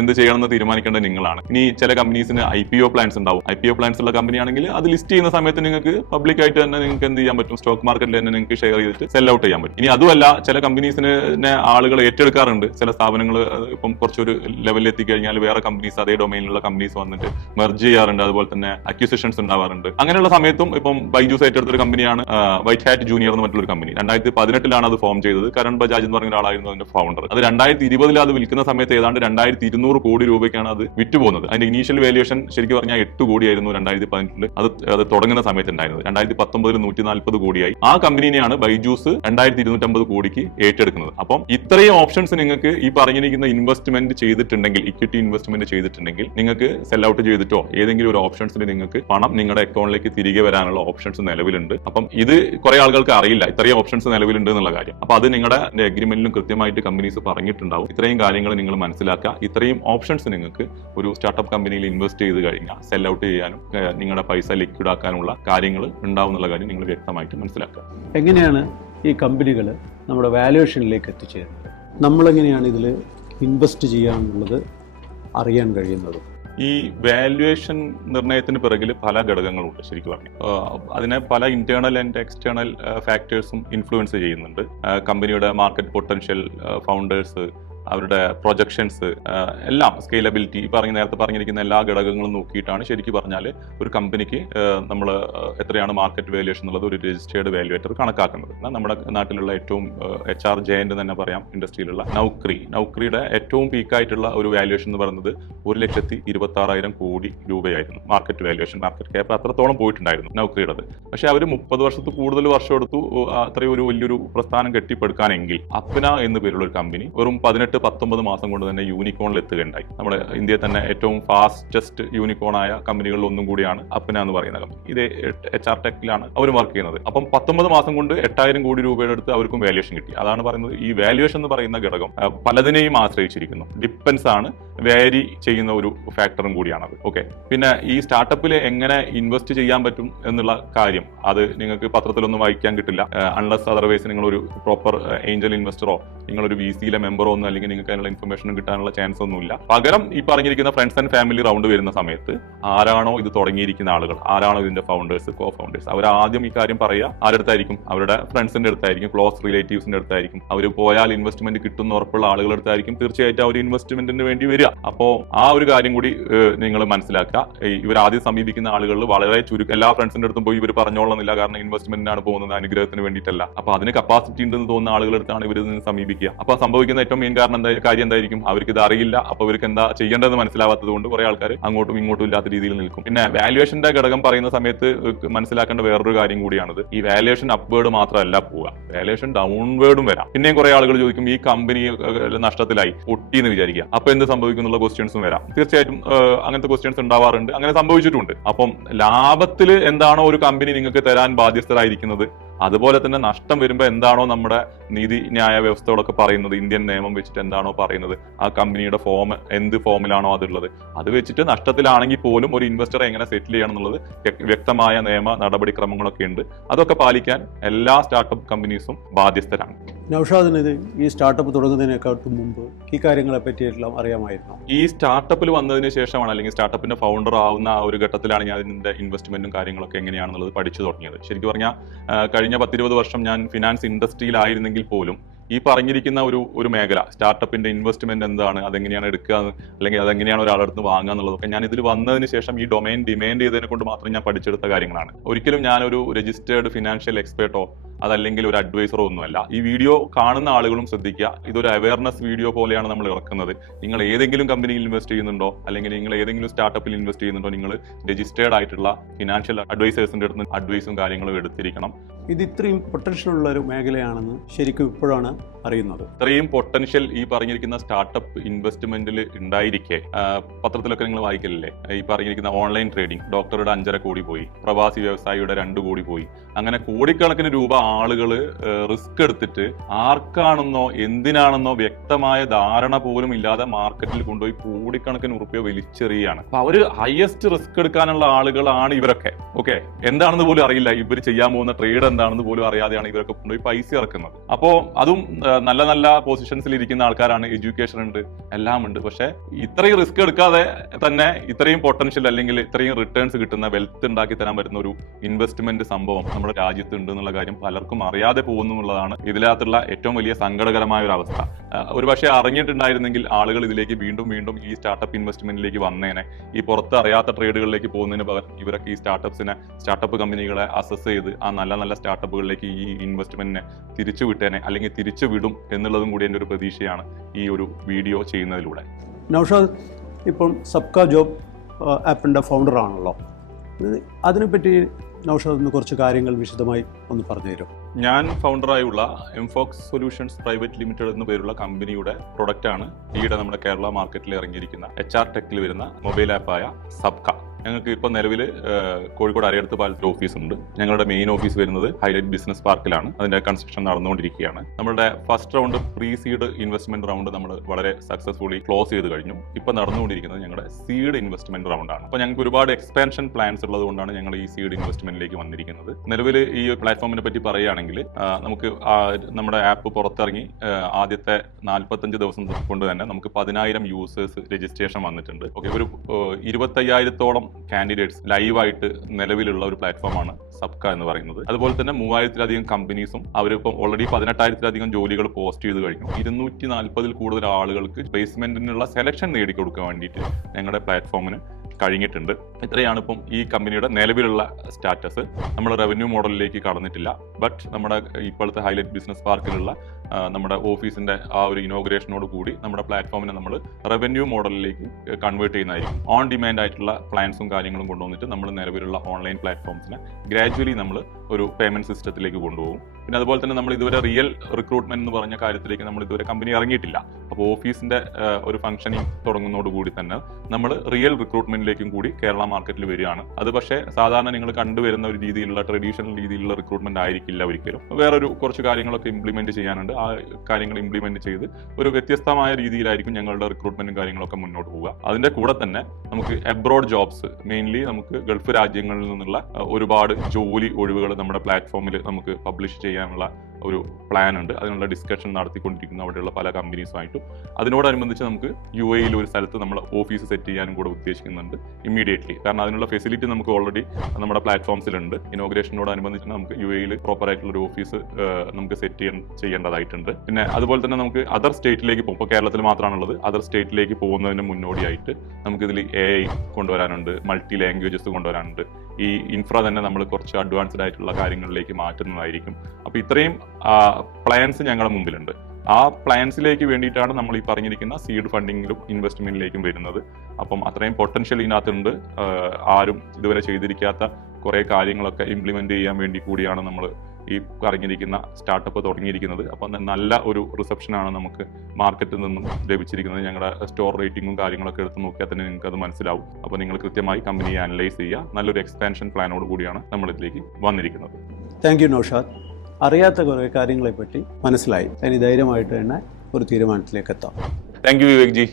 എന്ത് ചെയ്യണമെന്ന് തീരുമാനിക്കേണ്ടത് നിങ്ങളാണ്. ഇനി ചില കമ്പനീസിന് IPO പ്ലാൻസ് ഉണ്ടാവും. IPO പ്ലാൻസ് ഉള്ള കമ്പനി ആണെങ്കിൽ അത് ലിസ്റ്റ് ചെയ്യുന്ന സമയത്ത് നിങ്ങൾക്ക് പബ്ലിക് ആയിട്ട് തന്നെ നിങ്ങൾക്ക് എന്ത് ചെയ്യാൻ പറ്റും, സ്റ്റോക്ക് മാർക്കറ്റിൽ തന്നെ നിങ്ങൾക്ക് ഷെയർ ചെയ്തിട്ട് സെൽ ഔട്ട് ചെയ്യാൻ പറ്റും. ഇനി അതുമല്ല, ചില കമ്പനീസിന് ആളുകൾ ഏറ്റെടുക്കാറുണ്ട്. ചില സ്ഥാപനങ്ങൾ ഇപ്പം കുറച്ചൊരു ലെവലിൽ എത്തിക്കഴിഞ്ഞാൽ വേറെ കമ്പനീസ്, അതേ ഡൊമൈനിലുള്ള കമ്പനീസ് വന്നിട്ട് മെർജ് ചെയ്യാറുണ്ട്. അതുപോലെ തന്നെ അക്വിസിഷൻസ് ഉണ്ടാവാറുണ്ട്. അങ്ങനെയുള്ള സമയത്തും ഇപ്പം ബൈജൂസ് ഏറ്റെടുത്തൊരു കമ്പനിയാണ് വൈറ്റ് ഹാറ്റ് ജൂനിയർ എന്ന് മറ്റൊരു കമ്പനി. 2018 അത് ഫോം ചെയ്തത്. കരൺ ബജാജ് എന്ന് പറഞ്ഞ ഒരാളായിരുന്നു അതിന്റെ ഫൗണ്ടർ. അത് 2020 അത് വിൽക്കുന്ന സമയത്ത് ഏതാണ്ട് 2020 200 കോടി രൂപയ്ക്കാണ് അത് വിറ്റുപോകുന്നത്. അതിന്റെ ഇനീഷ്യൽ വാല്യുവേഷൻ ശരിക്കും പറഞ്ഞാൽ 8 കോടിയായിരുന്നു 2018 അത് തുടങ്ങുന്ന സമയത്ത് ഉണ്ടായിരുന്നത്. 2019 140 കോടിയായി. ആ കമ്പനിനെയാണ് ബൈജൂസ് 2250 കോടിക്ക് ഏറ്റെടുക്കുന്നത്. അപ്പം ഇത്രയും ഓപ്ഷൻസ് നിങ്ങൾക്ക് ഈ പറഞ്ഞിരിക്കുന്ന ഇൻവെസ്റ്റ്മെന്റ് ചെയ്തിട്ടുണ്ടെങ്കിൽ, ഇക്വിറ്റി ഇൻവെസ്റ്റ്മെന്റ് ചെയ്തിട്ടുണ്ടെങ്കിൽ നിങ്ങൾക്ക് സെൽ ഔട്ട് ചെയ്തിട്ടോ ഏതെങ്കിലും ഒരു ഓപ്ഷൻസിൽ നിങ്ങൾക്ക് പണം നിങ്ങളുടെ അക്കൗണ്ടിലേക്ക് തിരികെ വരാനുള്ള ഓപ്ഷൻസ് നിലവിലുണ്ട്. അപ്പം ഇത് കുറെ ആളുകൾക്ക് അറിയില്ല ഇത്രയും ഓപ്ഷൻസ് നിലവിലുണ്ട് എന്നുള്ള കാര്യം. അപ്പൊ അത് നിങ്ങളുടെ അഗ്രിമെന്റിലും കൃത്യമായിട്ട് കമ്പനീസ് പറഞ്ഞിട്ടുണ്ടാവും. ഇത്രയും കാര്യങ്ങൾ നിങ്ങൾ മനസ്സിലാക്കുക. ഇത്രയും ഓപ്ഷൻസ് നിങ്ങൾക്ക് ഒരു സ്റ്റാർട്ടപ്പ് കമ്പനിയിൽ ഇൻവെസ്റ്റ് ചെയ്ത് കഴിഞ്ഞാൽ സെൽ ഔട്ട് ചെയ്യാനും നിങ്ങളുടെ പൈസ ലിക്വിഡ് ആക്കാനുള്ള കാര്യങ്ങൾ ഉണ്ടാവും എന്നുള്ള കാര്യം നിങ്ങൾ വ്യക്തമായിട്ട് മനസ്സിലാക്കുക. എങ്ങനെയാണ് ഈ കമ്പനികൾ നമ്മുടെ വാല്യുവേഷനിലേക്ക് എത്തിച്ചേരുന്നത്? നമ്മളെങ്ങനെയാണ് ഇതിൽ ഇൻവെസ്റ്റ് ചെയ്യാന്നുള്ളത് അറിയാൻ കഴിയുന്നത്? ഈ വാല്യുവേഷൻ നിർണ്ണയത്തിന് പിറകിൽ പല ഘടകങ്ങളുണ്ട്. ശരിക്കും പറഞ്ഞു അതിനെ പല ഇന്റേണൽ ആൻഡ് എക്സ്റ്റേണൽ ഫാക്ടേഴ്സും ഇൻഫ്ലുവൻസ് ചെയ്യുന്നുണ്ട്. കമ്പനിയുടെ മാർക്കറ്റ് പൊട്ടൻഷ്യൽ, ഫൗണ്ടേഴ്സ്, അവരുടെ പ്രൊജക്ഷൻസ് എല്ലാം, സ്കെയിലബിലിറ്റി, നേരത്തെ പറഞ്ഞിരിക്കുന്ന എല്ലാ ഘടകങ്ങളും നോക്കിയിട്ടാണ് ശരിക്കും പറഞ്ഞാൽ ഒരു കമ്പനിക്ക് നമ്മൾ എത്രയാണ് മാർക്കറ്റ് വാല്യുവേഷൻ എന്നുള്ളത് ഒരു രജിസ്റ്റേർഡ് വാല്യുവേറ്റർ കണക്കാക്കുന്നത്. നമ്മുടെ നാട്ടിലുള്ള ഏറ്റവും HR ജയന്റ് തന്നെ പറയാം ഇൻഡസ്ട്രിയിലുള്ള നൗക്രിയുടെ ഏറ്റവും പീക്കായിട്ടുള്ള ഒരു വാല്യുവേഷൻ എന്ന് പറയുന്നത് 1,26,000 കോടി രൂപയായിരുന്നു മാർക്കറ്റ് വാല്യുവേഷൻ. മാർക്കറ്റ് ക്യാപ്പ് അത്രത്തോളം പോയിട്ടുണ്ടായിരുന്നു നൗക്രിയുടേത്. പക്ഷെ അവർ 30 വർഷത്തിൽ കൂടുതൽ വർഷം എടുത്തു അത്രയും ഒരു വലിയൊരു പ്രസ്ഥാനം കെട്ടിപ്പടുക്കാനെങ്കിൽ അപ്ന എന്ന് പേരുള്ള ഒരു കമ്പനി വെറും 18-19 മാസം കൊണ്ട് തന്നെ യൂണിക്കോണിൽ എത്തുകയുണ്ടായി. നമ്മുടെ ഇന്ത്യയിൽ തന്നെ ഏറ്റവും ഫാസ്റ്റസ്റ്റ് യൂണിക്കോൺ ആയ കമ്പനികളിൽ ഒന്നും കൂടിയാണ് അപ്ന എന്ന് പറയുന്ന കമ്പനി. ഇത് HR ടെക്കിലാണ് അവർ വർക്ക് ചെയ്യുന്നത്. അപ്പം 19 മാസം കൊണ്ട് 8,000 കോടി രൂപയുടെ അടുത്ത് അവർക്കും വാല്യുവേഷൻ കിട്ടി. അതാണ് പറയുന്നത് ഈ വാല്യുവേഷൻ എന്ന് പറയുന്ന ഘടകം പലതിനെയും ആശ്രയിച്ചിരിക്കുന്നു. ഡിപ്പെൻസ് ആണ്, വേരി ചെയ്യുന്ന ഒരു ഫാക്ടറും കൂടിയാണത്. ഓക്കെ, പിന്നെ ഈ സ്റ്റാർട്ടപ്പിൽ എങ്ങനെ ഇൻവെസ്റ്റ് ചെയ്യാൻ പറ്റും എന്നുള്ള കാര്യം അത് നിങ്ങൾക്ക് പത്രത്തിലൊന്നും വായിക്കാൻ കിട്ടില്ല. അൺലെസ് അതർവൈസ് നിങ്ങളൊരു പ്രോപ്പർ ഏഞ്ചൽ ഇൻവെസ്റ്ററോ നിങ്ങളൊരു VC-ലെ മെമ്പറോ ഒന്നും അല്ലെങ്കിൽ നിങ്ങൾക്ക് അതിനുള്ള ഇൻഫർമേഷനും കിട്ടാനുള്ള ചാൻസ് ഒന്നുമില്ല. പകരം ഈ പറഞ്ഞിരിക്കുന്ന ഫ്രണ്ട്സ് ആൻഡ് ഫാമിലി റൗണ്ട് വരുന്ന സമയത്ത് ആരാണോ ഇത് തുടങ്ങിയിരിക്കുന്ന ആളുകൾ, ആരാണോ ഇതിന്റെ ഫൗണ്ടേഴ്സ്, കോ ഫൗണ്ടേഴ്സ്, അവർ ആദ്യം ഈ കാര്യം പറയുക ആരടുത്തായിരിക്കും? അവരുടെ ഫ്രണ്ട്സിന്റെ അടുത്തായിരിക്കും, ക്ലോസ് റിലേറ്റീവ്സിന്റെ അടുത്തായിരിക്കും. അവർ പോയാൽ ഇൻവെസ്റ്റ്മെന്റ് കിട്ടുന്ന ഉറപ്പുള്ള ആളുകളുടെ അടുത്തായിരിക്കും തീർച്ചയായിട്ടും അവർ ഇൻവെസ്റ്റ്മെന്റിന് വേണ്ടി വരിക. അപ്പോൾ ആ ഒരു കാര്യം കൂടി നിങ്ങൾ മനസ്സിലാക്കുക. ഇവർ ആദ്യം സമീപിക്കുന്ന ആളുകളിൽ വളരെ ചുരുക്കം, എല്ലാ ഫ്രണ്ട്സിന്റെ അടുത്തും പോയി ഇവർ പറഞ്ഞോളുന്നില്ല. കാരണം ഇൻവെസ്റ്റ്മെന്റിനാണ് പോകുന്നത്, അനുഗ്രഹത്തിന് വേണ്ടിയിട്ടല്ല. അപ്പൊ അതിന് കപ്പാസിറ്റി ഉണ്ടെന്ന് തോന്നുന്ന ആളുകളുടെ അടുത്താണ് ഇവർ സമീപിക്കുക. അപ്പൊ സംഭവിക്കുന്ന ഏറ്റവും മെയിൻ കാര്യം എന്തായിരിക്കും? അവർക്ക് ഇത് അറിയില്ല. അപ്പൊ അവർക്ക് എന്താ ചെയ്യേണ്ടതെന്ന് മനസ്സിലാവാത്തത് കൊണ്ട് കുറെ ആൾക്കാർ അങ്ങോട്ടും ഇങ്ങോട്ടും ഇല്ലാത്ത രീതിയിൽ നിൽക്കും. പിന്നെ വാല്യുവേഷന്റെ ഘടകം പറയുന്ന സമയത്ത് മനസ്സിലാക്കേണ്ട വേറൊരു കാര്യം കൂടിയാണത്. ഈ വാല്യുവേഷൻ അപ്വേർഡ് മാത്രമല്ല പോവുക, വാല്യുവേഷൻ ഡൗൺവേർഡും വരാം. പിന്നെയും കുറെ ആളുകൾ ചോദിക്കും ഈ കമ്പനി നഷ്ടത്തിലായി പൊട്ടി എന്ന് വിചാരിക്കുക, അപ്പൊ എന്ത് സംഭവിക്കും എന്നുള്ള ക്വസ്റ്റ്യൻസും വരാം. തീർച്ചയായിട്ടും അങ്ങനത്തെ ക്വസ്റ്റ്യൻസ് ഉണ്ടാവാറുണ്ട്, അങ്ങനെ സംഭവിച്ചിട്ടുണ്ട്. അപ്പം ലാഭത്തിൽ എന്താണോ ഒരു കമ്പനി നിങ്ങൾക്ക് തരാൻ ബാധ്യസ്ഥരായിരിക്കുന്നത്, അതുപോലെ തന്നെ നഷ്ടം വരുമ്പോൾ എന്താണോ നമ്മുടെ നീതി ന്യായ വ്യവസ്ഥകളൊക്കെ പറയുന്നത്, ഇന്ത്യൻ നിയമം വെച്ചിട്ട് എന്താണോ പറയുന്നത്, ആ കമ്പനിയുടെ ഫോം എന്ത് ഫോമിലാണോ അതുള്ളത്, അത് വെച്ചിട്ട് നഷ്ടത്തിലാണെങ്കിൽ പോലും ഒരു ഇൻവെസ്റ്ററെ എങ്ങനെ സെറ്റിൽ ചെയ്യണം എന്നുള്ളത് വ്യക്തമായ നിയമ നടപടിക്രമങ്ങളൊക്കെ ഉണ്ട്. അതൊക്കെ പാലിക്കാൻ എല്ലാ സ്റ്റാർട്ടപ്പ് കമ്പനീസും ബാധ്യസ്ഥരാണ്. നൗഷാദിന് ഈ സ്റ്റാർട്ടപ്പ് തുടങ്ങുന്നതിനേക്കാട്ടും മുമ്പ് ഈ കാര്യങ്ങളെ പറ്റിയെല്ലാം അറിയാമായിരുന്നു? ഈ സ്റ്റാർട്ടപ്പിൽ വന്നതിന് ശേഷമാണ്, അല്ലെങ്കിൽ സ്റ്റാർട്ടപ്പിന്റെ ഫൗണ്ടർ ആവുന്ന ഒരു ഘട്ടത്തിലാണ് ഞാൻ ഇതിന്റെ ഇൻവെസ്റ്റ്മെന്റും കാര്യങ്ങളൊക്കെ എങ്ങനെയാണെന്നുള്ളത് പഠിച്ചു തുടങ്ങിയത്. ശരിക്കും പറഞ്ഞാൽ കഴിഞ്ഞ 10-20 വർഷം ഞാൻ ഫിനാൻസ് ഇൻഡസ്ട്രിയിലായിരുന്നെങ്കിൽ പോലും ഈ പറഞ്ഞിരിക്കുന്ന ഒരു മേഖല, സ്റ്റാർട്ടപ്പിന്റെ ഇൻവെസ്റ്റ്മെന്റ് എന്താണ്, അതെങ്ങനെയാണ് എടുക്കുക, അല്ലെങ്കിൽ അതെങ്ങനെയാണ് ഒരാളടുത്ത് വാങ്ങുക എന്നുള്ളതൊക്കെ ഞാൻ ഇതിൽ വന്നതിന് ശേഷം ഈ ഡൊമൈൻ ഡിമാൻഡ് ചെയ്തതിനെ കൊണ്ട് മാത്രം ഞാൻ പഠിച്ചെടുത്ത കാര്യങ്ങളാണ്. ഒരിക്കലും ഞാനൊരു രജിസ്റ്റേർഡ് ഫിനാൻഷ്യൽ എക്സ്പേർട്ടോ അതല്ലെങ്കിൽ ഒരു അഡ്വൈസറോ ഒന്നുമല്ല. ഈ വീഡിയോ കാണുന്ന ആളുകളും ശ്രദ്ധിക്കുക, ഇതൊരു അവയർനെസ് വീഡിയോ പോലെയാണ് നമ്മൾ ഇറക്കുന്നത്. നിങ്ങൾ ഏതെങ്കിലും കമ്പനിയിൽ ഇൻവെസ്റ്റ് ചെയ്യുന്നുണ്ടോ, അല്ലെങ്കിൽ നിങ്ങൾ ഏതെങ്കിലും സ്റ്റാർട്ടപ്പിൽ ഇൻവെസ്റ്റ് ചെയ്യുന്നുണ്ടോ, നിങ്ങൾ രജിസ്റ്റേർഡ് ആയിട്ടുള്ള ഫിനാൻഷ്യൽ അഡ്വൈസേഴ്സിന്റെ അടുത്ത് അഡ്വൈസും കാര്യങ്ങളും എടുത്തിരിക്കണം. ഇത് ഇത്രയും പൊട്ടൻഷ്യൽ ഉള്ള ഒരു മേഖലയാണെന്ന് ശരിക്കും ഇപ്പോഴാണ് അറിയുന്നത്. ഇത്രയും പൊട്ടൻഷ്യൽ ഈ പറഞ്ഞിരിക്കുന്ന സ്റ്റാർട്ടപ്പ് ഇൻവെസ്റ്റ്മെന്റിൽ ഉണ്ടായിരിക്കെ പത്രത്തിലൊക്കെ നിങ്ങൾ വായിക്കലില്ലേ, ഈ പറഞ്ഞിരിക്കുന്ന ഓൺലൈൻ ട്രേഡിംഗ് ഡോക്ടറുടെ 5.5 കോടി പോയി, പ്രവാസി വ്യവസായിയുടെ 2 കോടി പോയി, അങ്ങനെ കോടിക്കണക്കിന് രൂപ ആളുകൾ റിസ്ക് എടുത്തിട്ട് ആർക്കാണെന്നോ എന്തിനാണെന്നോ വ്യക്തമായ ധാരണ പോലും ഇല്ലാതെ മാർക്കറ്റിൽ കൊണ്ടുപോയി കോടിക്കണക്കിന് ഉറുപ്പിക വലിച്ചെറിയുകയാണ്. അപ്പൊ അവര് ഹയസ്റ്റ് റിസ്ക് എടുക്കാനുള്ള ആളുകളാണ് ഇവരൊക്കെ. ഓക്കെ, എന്താണെന്ന് പോലും അറിയില്ല, ഇവർ ചെയ്യാൻ പോകുന്ന ട്രേഡ് എന്താണെന്ന് പോലും അറിയാതെയാണ് ഇവരൊക്കെ കൊണ്ടുപോയി പൈസ ഇറക്കുന്നത്. അപ്പോ അതും നല്ല നല്ല പൊസിഷൻസിൽ ഇരിക്കുന്ന ആൾക്കാരാണ്, എഡ്യൂക്കേഷൻ ഉണ്ട്, എല്ലാം ഉണ്ട്. പക്ഷെ ഇത്രയും റിസ്ക് എടുക്കാതെ തന്നെ ഇത്രയും പൊട്ടൻഷ്യൽ അല്ലെങ്കിൽ ഇത്രയും റിട്ടേൺസ് കിട്ടുന്ന, വെൽത്ത് ഉണ്ടാക്കി തരാൻ പറ്റുന്ന ഒരു ഇൻവെസ്റ്റ്മെന്റ് സംഭവം നമ്മുടെ രാജ്യത്ത് ഉണ്ട് എന്നുള്ള കാര്യം പലർക്കും അറിയാതെ പോകുന്നു എന്നുള്ളതാണ് ഇതിനകത്തുള്ള ഏറ്റവും വലിയ സങ്കടകരമായ ഒരു അവസ്ഥ. ഒരു പക്ഷേ അറിഞ്ഞിട്ടുണ്ടായിരുന്നെങ്കിൽ ആളുകൾ ഇതിലേക്ക് വീണ്ടും വീണ്ടും ഈ സ്റ്റാർട്ടപ്പ് ഇൻവെസ്റ്റ്മെന്റിലേക്ക് വന്നേനെ. ഈ പുറത്ത് അറിയാത്ത ട്രേഡുകളിലേക്ക് പോകുന്നതിന് പകരം ഇവരൊക്കെ ഈ സ്റ്റാർട്ടപ്പ് കമ്പനികളെ അസസ് ചെയ്ത് ആ നല്ല നല്ല സ്റ്റാർട്ടപ്പുകളിലേക്ക് ഈ ഇൻവെസ്റ്റ്മെന്റിനെ തിരിച്ചു വിട്ടേനെ, അല്ലെങ്കിൽ തിരിച്ചു വിടും എന്നുള്ളതും കൂടി എൻ്റെ ഒരു പ്രതീക്ഷയാണ് ഈ ഒരു വീഡിയോ ചെയ്യുന്നതിലൂടെ. നൗഷാദ് ഇപ്പം സബ്കാ ജോബ് ആപ്പിൻ്റെ ഫൗണ്ടറാണല്ലോ. അതിനെപ്പറ്റി നൗഷാദ് ഒന്ന് കുറച്ച് കാര്യങ്ങൾ വിശദമായി ഒന്ന് പറഞ്ഞു തരും. ഞാൻ ഫൗണ്ടറായുള്ള എംഫോക്സ് സൊല്യൂഷൻസ് പ്രൈവറ്റ് ലിമിറ്റഡ് എന്ന പേരുള്ള കമ്പനിയുടെ പ്രൊഡക്റ്റാണ് ഈയിടെ നമ്മുടെ കേരള മാർക്കറ്റിൽ ഇറങ്ങിയിരിക്കുന്ന HR ടെക്കിൽ വരുന്ന മൊബൈൽ ആപ്പായ സബ്ക. ഞങ്ങൾക്ക് ഇപ്പോൾ നിലവിൽ കോഴിക്കോട് അരയടുത്ത് പാലത്തിൽ ഓഫീസുണ്ട്. ഞങ്ങളുടെ മെയിൻ ഓഫീസ് വരുന്നത് ഹൈലൈറ്റ് ബിസിനസ് പാർക്കിലാണ്. അതിന്റെ കൺസ്ട്രക്ഷൻ നടന്നുകൊണ്ടിരിക്കുകയാണ്. നമ്മുടെ first round pre seed investment round നമ്മൾ വളരെ സക്സസ്ഫുള്ളി ക്ലോസ് ചെയ്ത് കഴിഞ്ഞു. ഇപ്പോൾ നടന്നുകൊണ്ടിരിക്കുന്നത് ഞങ്ങളുടെ സീഡ് ഇൻവെസ്റ്റ്മെന്റ് റൗണ്ടാണ്. അപ്പോൾ ഞങ്ങൾക്ക് ഒരുപാട് എക്സ്പാൻഷൻ പ്ലാൻസ് ഉള്ളതുകൊണ്ടാണ് ഞങ്ങൾ ഈ സീഡ് ഇൻവെസ്റ്റ്മെന്റിലേക്ക് വന്നിരിക്കുന്നത്. നിലവിൽ ഈ പ്ലാറ്റ്ഫോമിനെ പറ്റി പറയുകയാണെങ്കിൽ നമുക്ക് നമ്മുടെ ആപ്പ് പുറത്തിറങ്ങി ആദ്യത്തെ 45 ദിവസം കൊണ്ട് തന്നെ നമുക്ക് 10,000 യൂസേഴ്സ് രജിസ്ട്രേഷൻ വന്നിട്ടുണ്ട്. ഓക്കെ, ഒരു 25,000-ഓളം കാൻഡിഡേറ്റ്സ് ലൈവായിട്ട് നിലവിലുള്ള ഒരു പ്ലാറ്റ്ഫോമാണ് സബ്ക എന്ന് പറയുന്നത്. അതുപോലെ തന്നെ 3,000-ലധികം കമ്പനീസും അവരിപ്പം ഓൾറെഡി 18,000-ലധികം ജോലികൾ പോസ്റ്റ് ചെയ്ത് കഴിഞ്ഞു. 240-ൽ കൂടുതൽ ആളുകൾക്ക് പ്ലേസ്മെന്റിനുള്ള സെലക്ഷൻ നേടിക്കൊടുക്കാൻ വേണ്ടിയിട്ട് ഞങ്ങളുടെ പ്ലാറ്റ്ഫോമിന് കഴിഞ്ഞിട്ടുണ്ട്. ഇത്രയാണ് ഇപ്പം ഈ കമ്പനിയുടെ നിലവിലുള്ള സ്റ്റാറ്റസ്. നമ്മൾ റവന്യൂ മോഡലിലേക്ക് കടന്നിട്ടില്ല. ബട്ട് നമ്മുടെ ഇപ്പോഴത്തെ ഹൈലൈറ്റ് ബിസിനസ് പാർക്കിലുള്ള നമ്മുടെ ഓഫീസിന്റെ ആ ഒരു ഇനോഗ്രേഷനോട് കൂടി നമ്മുടെ പ്ലാറ്റ്ഫോമിനെ നമ്മൾ റവന്യൂ മോഡലിലേക്ക് കൺവേർട്ട് ചെയ്യുന്നതായിരിക്കും. ഓൺ ഡിമാൻഡ് ആയിട്ടുള്ള പ്ലാൻസും കാര്യങ്ങളും കൊണ്ടുവന്നിട്ട് നമ്മൾ നിലവിലുള്ള ഓൺലൈൻ പ്ലാറ്റ്ഫോംസിനെ ഗ്രാജുവലി നമ്മൾ ഒരു പേയ്മെന്റ് സിസ്റ്റത്തിലേക്ക് കൊണ്ടുപോകും. പിന്നെ അതുപോലെ തന്നെ നമ്മൾ ഇതുവരെ റിയൽ റിക്രൂട്ട്മെന്റ് എന്ന് പറഞ്ഞ കാര്യത്തിലേക്ക് നമ്മൾ ഇതുവരെ കമ്പനി ഇറങ്ങിയിട്ടില്ല. അപ്പോൾ ഓഫീസിന്റെ ഒരു ഫംഗ്ഷനിങ് തുടങ്ങുന്നതോടുകൂടി തന്നെ നമ്മൾ റിയൽ റിക്രൂട്ട്മെന്റിലേക്കും കൂടി കേരള മാർക്കറ്റിൽ വരികയാണ്. അത് പക്ഷേ സാധാരണ നിങ്ങൾ കണ്ടുവരുന്ന ഒരു രീതിയിലുള്ള ട്രഡീഷണൽ രീതിയിലുള്ള റിക്രൂട്ട്മെന്റ് ആയിരിക്കില്ല ഒരിക്കലും. വേറൊരു കുറച്ച് കാര്യങ്ങളൊക്കെ ഇംപ്ലിമെന്റ് ചെയ്യാനുണ്ട്. ആ കാര്യങ്ങൾ ഇംപ്ലിമെന്റ് ചെയ്ത് ഒരു വ്യത്യസ്തമായ രീതിയിലായിരിക്കും ഞങ്ങളുടെ റിക്രൂട്ട്മെന്റും കാര്യങ്ങളൊക്കെ മുന്നോട്ട് പോവുക. അതിന്റെ കൂടെ തന്നെ നമുക്ക് എബ്രോഡ് ജോബ്സ്, മെയിൻലി നമുക്ക് ഗൾഫ് രാജ്യങ്ങളിൽ നിന്നുള്ള ഒരുപാട് ജോലി ഒഴിവുകൾ നമ്മുടെ പ്ലാറ്റ്ഫോമിൽ നമുക്ക് പബ്ലിഷ് ചെയ്യാനുള്ള ഒരു പ്ലാൻ ഉണ്ട്. അതിനുള്ള ഡിസ്കഷൻ നടത്തിക്കൊണ്ടിരിക്കുന്ന അവിടെയുള്ള പല കമ്പനീസുമായിട്ടും. അതിനോടനുബന്ധിച്ച് നമുക്ക് UAE ഒരു സ്ഥലത്ത് നമ്മൾ ഓഫീസ് സെറ്റ് ചെയ്യാനും കൂടെ ഉദ്ദേശിക്കുന്നുണ്ട് ഇമ്മീഡിയറ്റ്ലി. കാരണം അതിനുള്ള ഫെസിലിറ്റി നമുക്ക് ഓൾറെഡി നമ്മുടെ പ്ലാറ്റ്ഫോംസിലുണ്ട്. ഇനോഗ്രേഷനോടനുബന്ധിച്ച് നമുക്ക് UAE പ്രോപ്പർ ആയിട്ടുള്ള ഒരു ഓഫീസ് നമുക്ക് സെറ്റ് ചെയ്യേണ്ടതായിട്ടുണ്ട്. പിന്നെ അതുപോലെ തന്നെ നമുക്ക് അതർ സ്റ്റേറ്റിലേക്ക് പോകും. ഇപ്പോൾ കേരളത്തിൽ മാത്രമാണുള്ളത്. അതർ സ്റ്റേറ്റിലേക്ക് പോകുന്നതിന് മുന്നോടിയായിട്ട് നമുക്കിതിൽ AI കൊണ്ടുവരാനുണ്ട്, മൾട്ടി ലാംഗ്വേജസ് കൊണ്ടുവരാനുണ്ട്. ഈ ഇൻഫ്ര തന്നെ നമ്മൾ കുറച്ച് അഡ്വാൻസ്ഡ് ആയിട്ടുള്ള കാര്യങ്ങളിലേക്ക് മാറ്റുന്നതായിരിക്കും. അപ്പോൾ ഇത്രയും പ്ലാൻസ് ഞങ്ങളുടെ മുമ്പിലുണ്ട്. ആ പ്ലാൻസിലേക്ക് വേണ്ടിയിട്ടാണ് നമ്മൾ ഈ പറഞ്ഞിരിക്കുന്ന സീഡ് ഫണ്ടിങ്ങിലും ഇൻവെസ്റ്റ്മെന്റിലേക്കും വരുന്നത്. അപ്പം അത്രയും പൊട്ടൻഷ്യൽ ഇതിനകത്തുണ്ട്. ആരും ഇതുവരെ ചെയ്തിരിക്കാത്ത കുറേ കാര്യങ്ങളൊക്കെ ഇംപ്ലിമെന്റ് ചെയ്യാൻ വേണ്ടി കൂടിയാണ് നമ്മൾ ഈ പറഞ്ഞിരിക്കുന്ന സ്റ്റാർട്ടപ്പ് തുടങ്ങിയിരിക്കുന്നത്. അപ്പം നല്ല ഒരു റിസപ്ഷനാണ് നമുക്ക് മാർക്കറ്റിൽ നിന്നും ലഭിച്ചിരിക്കുന്നത്. ഞങ്ങളുടെ സ്റ്റോർ റേറ്റിംഗും കാര്യങ്ങളൊക്കെ എടുത്ത് നോക്കിയാൽ തന്നെ നിങ്ങൾക്ക് അത് മനസ്സിലാവും. അപ്പോൾ നിങ്ങൾ കൃത്യമായി കമ്പനിയെ അനലൈസ് ചെയ്യുക. നല്ലൊരു എക്സ്പാൻഷൻ പ്ലാനോട് കൂടിയാണ് നമ്മൾ ഇതിലേക്ക് വന്നിരിക്കുന്നത്. Thank you Naushad. അറിയാത്ത കുറേ കാര്യങ്ങളെപ്പറ്റി മനസ്സിലായി. ഇനി ധൈര്യമായിട്ട് തന്നെ ഒരു തീരുമാനത്തിലേക്ക് എത്താം. Thank you Vivek G.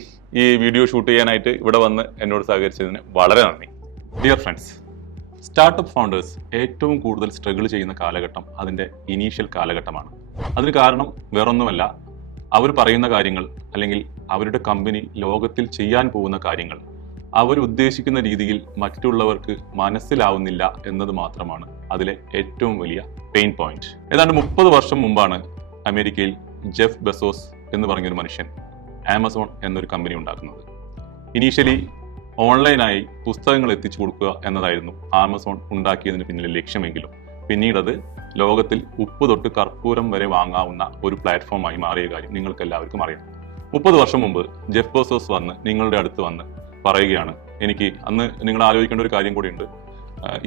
ഈ വീഡിയോ ഷൂട്ട് ചെയ്യാനായിട്ട് ഇവിടെ വന്ന് എന്നോട് സഹകരിച്ചതിന് വളരെ നന്ദി. ഡിയർ ഫ്രണ്ട്സ്, സ്റ്റാർട്ടപ്പ് ഫൗണ്ടേഴ്സ് ഏറ്റവും കൂടുതൽ സ്ട്രഗിൾ ചെയ്യുന്ന കാലഘട്ടം അതിൻ്റെ ഇനീഷ്യൽ കാലഘട്ടമാണ്. അതിന് കാരണം വേറൊന്നുമല്ല, അവർ പറയുന്ന കാര്യങ്ങൾ അല്ലെങ്കിൽ അവരുടെ കമ്പനി ലോകത്തിൽ ചെയ്യാൻ പോകുന്ന കാര്യങ്ങൾ അവരുദ്ദേശിക്കുന്ന രീതിയിൽ മറ്റുള്ളവർക്ക് മനസ്സിലാവുന്നില്ല എന്നത് മാത്രമാണ് അതിലെ ഏറ്റവും വലിയ പെയിൻ പോയിന്റ്. ഏതാണ്ട് 30 വർഷം മുമ്പാണ് അമേരിക്കയിൽ ജെഫ് ബെസോസ് എന്ന് പറഞ്ഞൊരു മനുഷ്യൻ ആമസോൺ എന്നൊരു കമ്പനി ഉണ്ടാക്കുന്നത്. ഇനീഷ്യലി ഓൺലൈനായി പുസ്തകങ്ങൾ എത്തിച്ചു കൊടുക്കുക എന്നതായിരുന്നു ആമസോൺ ഉണ്ടാക്കിയതിന് പിന്നിലെ ലക്ഷ്യമെങ്കിലും പിന്നീടത് ലോകത്തിൽ ഉപ്പ് തൊട്ട് കർപ്പൂരം വരെ വാങ്ങാവുന്ന ഒരു പ്ലാറ്റ്ഫോമായി മാറിയ കാര്യം നിങ്ങൾക്ക് എല്ലാവർക്കും അറിയാം. 30 വർഷം മുമ്പ് ജെഫ് ബെസോസ് വന്ന് നിങ്ങളുടെ അടുത്ത് വന്ന് പറയുകയാണ്, എനിക്ക് അന്ന് നിങ്ങൾ ആലോചിക്കേണ്ട ഒരു കാര്യം കൂടിയുണ്ട്.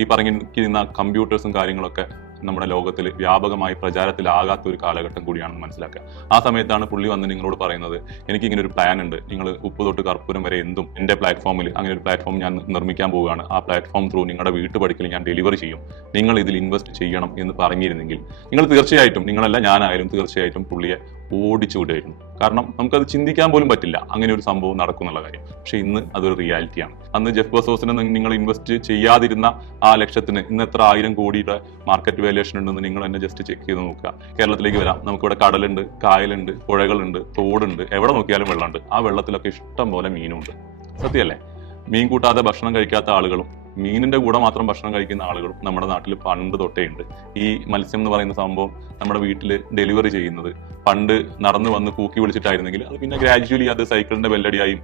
ഈ പറഞ്ഞിരിക്കുന്ന കമ്പ്യൂട്ടേഴ്സും കാര്യങ്ങളൊക്കെ നമ്മുടെ ലോകത്തിൽ വ്യാപകമായി പ്രചാരത്തിലാകാത്ത ഒരു കാലഘട്ടം കൂടിയാണെന്ന് മനസ്സിലാക്കുക. ആ സമയത്താണ് പുള്ളി വന്ന് നിങ്ങളോട് പറയുന്നത്, എനിക്കിങ്ങനെ ഒരു പ്ലാൻ ഉണ്ട്, നിങ്ങൾ ഉപ്പ് തൊട്ട് കർപ്പൂരം വരെ എന്തും എൻ്റെ പ്ലാറ്റ്ഫോമിൽ അങ്ങനെ ഒരു പ്ലാറ്റ്ഫോം ഞാൻ നിർമ്മിക്കാൻ പോവുകയാണ്. ആ പ്ലാറ്റ്ഫോം ത്രൂ നിങ്ങളുടെ വീട്ടുപടിക്കൽ ഞാൻ ഡെലിവറി ചെയ്യും, നിങ്ങൾ ഇതിൽ ഇൻവെസ്റ്റ് ചെയ്യണം എന്ന് പറഞ്ഞിരുന്നെങ്കിൽ നിങ്ങൾ തീർച്ചയായിട്ടും, നിങ്ങളല്ല ഞാനായാലും തീർച്ചയായിട്ടും പുള്ളിയെ ഓടിച്ചു വിടുമായിരുന്നു. കാരണം നമുക്കത് ചിന്തിക്കാൻ പോലും പറ്റില്ല അങ്ങനെ ഒരു സംഭവം നടക്കുന്നുള്ള കാര്യം. പക്ഷെ ഇന്ന് അതൊരു റിയാലിറ്റിയാണ്. അന്ന് ജെഫ് ബെസോസിനെ നിങ്ങൾ ഇൻവെസ്റ്റ് ചെയ്യാതിരുന്ന ആ ലക്ഷ്യത്തിന് ഇന്ന് എത്ര 1000 കോടിയുടെ മാർക്കറ്റ് വാല്യൂഷൻ ഉണ്ടെന്ന് നിങ്ങൾ തന്നെ ജസ്റ്റ് ചെക്ക് ചെയ്ത് നോക്കുക. കേരളത്തിലേക്ക് വരാം, നമുക്കിവിടെ കടലുണ്ട്, കായലുണ്ട്, പുഴകളുണ്ട്, തോടുണ്ട്, എവിടെ നോക്കിയാലും വെള്ളമുണ്ട്. ആ വെള്ളത്തിലൊക്കെ ഇഷ്ടം പോലെ മീനുണ്ട്. സത്യമല്ലേ? മീൻ കൂട്ടാതെ ഭക്ഷണം കഴിക്കാത്ത ആളുകളും മീനിന്റെ കൂടെ മാത്രം ഭക്ഷണം കഴിക്കുന്ന ആളുകളും നമ്മുടെ നാട്ടിൽ പണ്ട് തൊട്ടേ ഉണ്ട്. ഈ മത്സ്യം എന്ന് പറയുന്ന സംഭവം നമ്മുടെ വീട്ടിൽ ഡെലിവറി ചെയ്യുന്നത് പണ്ട് നടന്നു വന്ന് കൂക്കി വിളിച്ചിട്ടായിരുന്നെങ്കിൽ അത് പിന്നെ ഗ്രാജുവലി അത് സൈക്കിളിന്റെ ബെല്ലടിയായും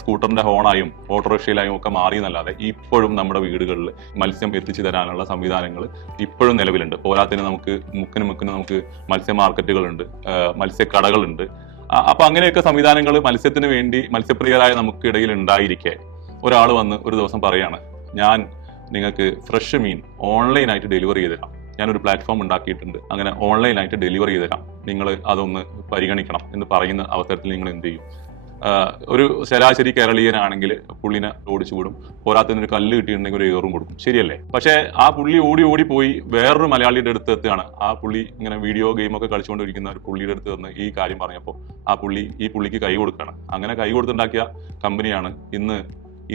സ്കൂട്ടറിന്റെ ഹോണായും ഓട്ടോറിക്ഷയിലായും ഒക്കെ മാറിയെന്നല്ലാതെ ഇപ്പോഴും നമ്മുടെ വീടുകളിൽ മത്സ്യം എത്തിച്ചു തരാനുള്ള സംവിധാനങ്ങൾ ഇപ്പോഴും നിലവിലുണ്ട്. പോരാത്തിന് നമുക്ക് മുക്കിന് നമുക്ക് മത്സ്യ മാർക്കറ്റുകളുണ്ട്, മത്സ്യക്കടകളുണ്ട്. അപ്പൊ അങ്ങനെയൊക്കെ സംവിധാനങ്ങൾ മത്സ്യത്തിന് വേണ്ടി മത്സ്യപ്രിയരായ നമുക്കിടയിൽ ഉണ്ടായിരിക്കെ ഒരാൾ വന്ന് ഒരു ദിവസം പറയാണ്, ഞാൻ നിങ്ങൾക്ക് ഫ്രഷ് മീൻ ഓൺലൈനായിട്ട് ഡെലിവറി ചെയ്ത് തരാം, ഞാനൊരു പ്ലാറ്റ്ഫോം ഉണ്ടാക്കിയിട്ടുണ്ട്, അങ്ങനെ ഓൺലൈനായിട്ട് ഡെലിവറി ചെയ്ത് തരാം, നിങ്ങൾ അതൊന്ന് പരിഗണിക്കണം എന്ന് പറയുന്ന അവസരത്തിൽ നിങ്ങൾ എന്ത് ചെയ്യും? ഒരു ശരാശരി കേരളീയനാണെങ്കിൽ പുള്ളിനെ ഓടിച്ചു വിടും, പോരാത്തതിന് ഒരു കല്ല് കിട്ടിയിട്ടുണ്ടെങ്കിൽ ഒരു ഏറും കൊടുക്കും, ശരിയല്ലേ? പക്ഷേ ആ പുള്ളി ഓടി പോയി വേറൊരു മലയാളിയുടെ അടുത്ത് എത്തുകയാണ്. ആ പുള്ളി ഇങ്ങനെ വീഡിയോ ഗെയിമൊക്കെ കളിച്ചുകൊണ്ടിരിക്കുന്ന ഒരു പുള്ളിയുടെ അടുത്ത് വന്ന് ഈ കാര്യം പറഞ്ഞപ്പോൾ ഈ പുള്ളിക്ക് കൈ കൊടുക്കുകയാണ്. അങ്ങനെ കൈ കൊടുത്തുണ്ടാക്കിയ കമ്പനിയാണ് ഇന്ന്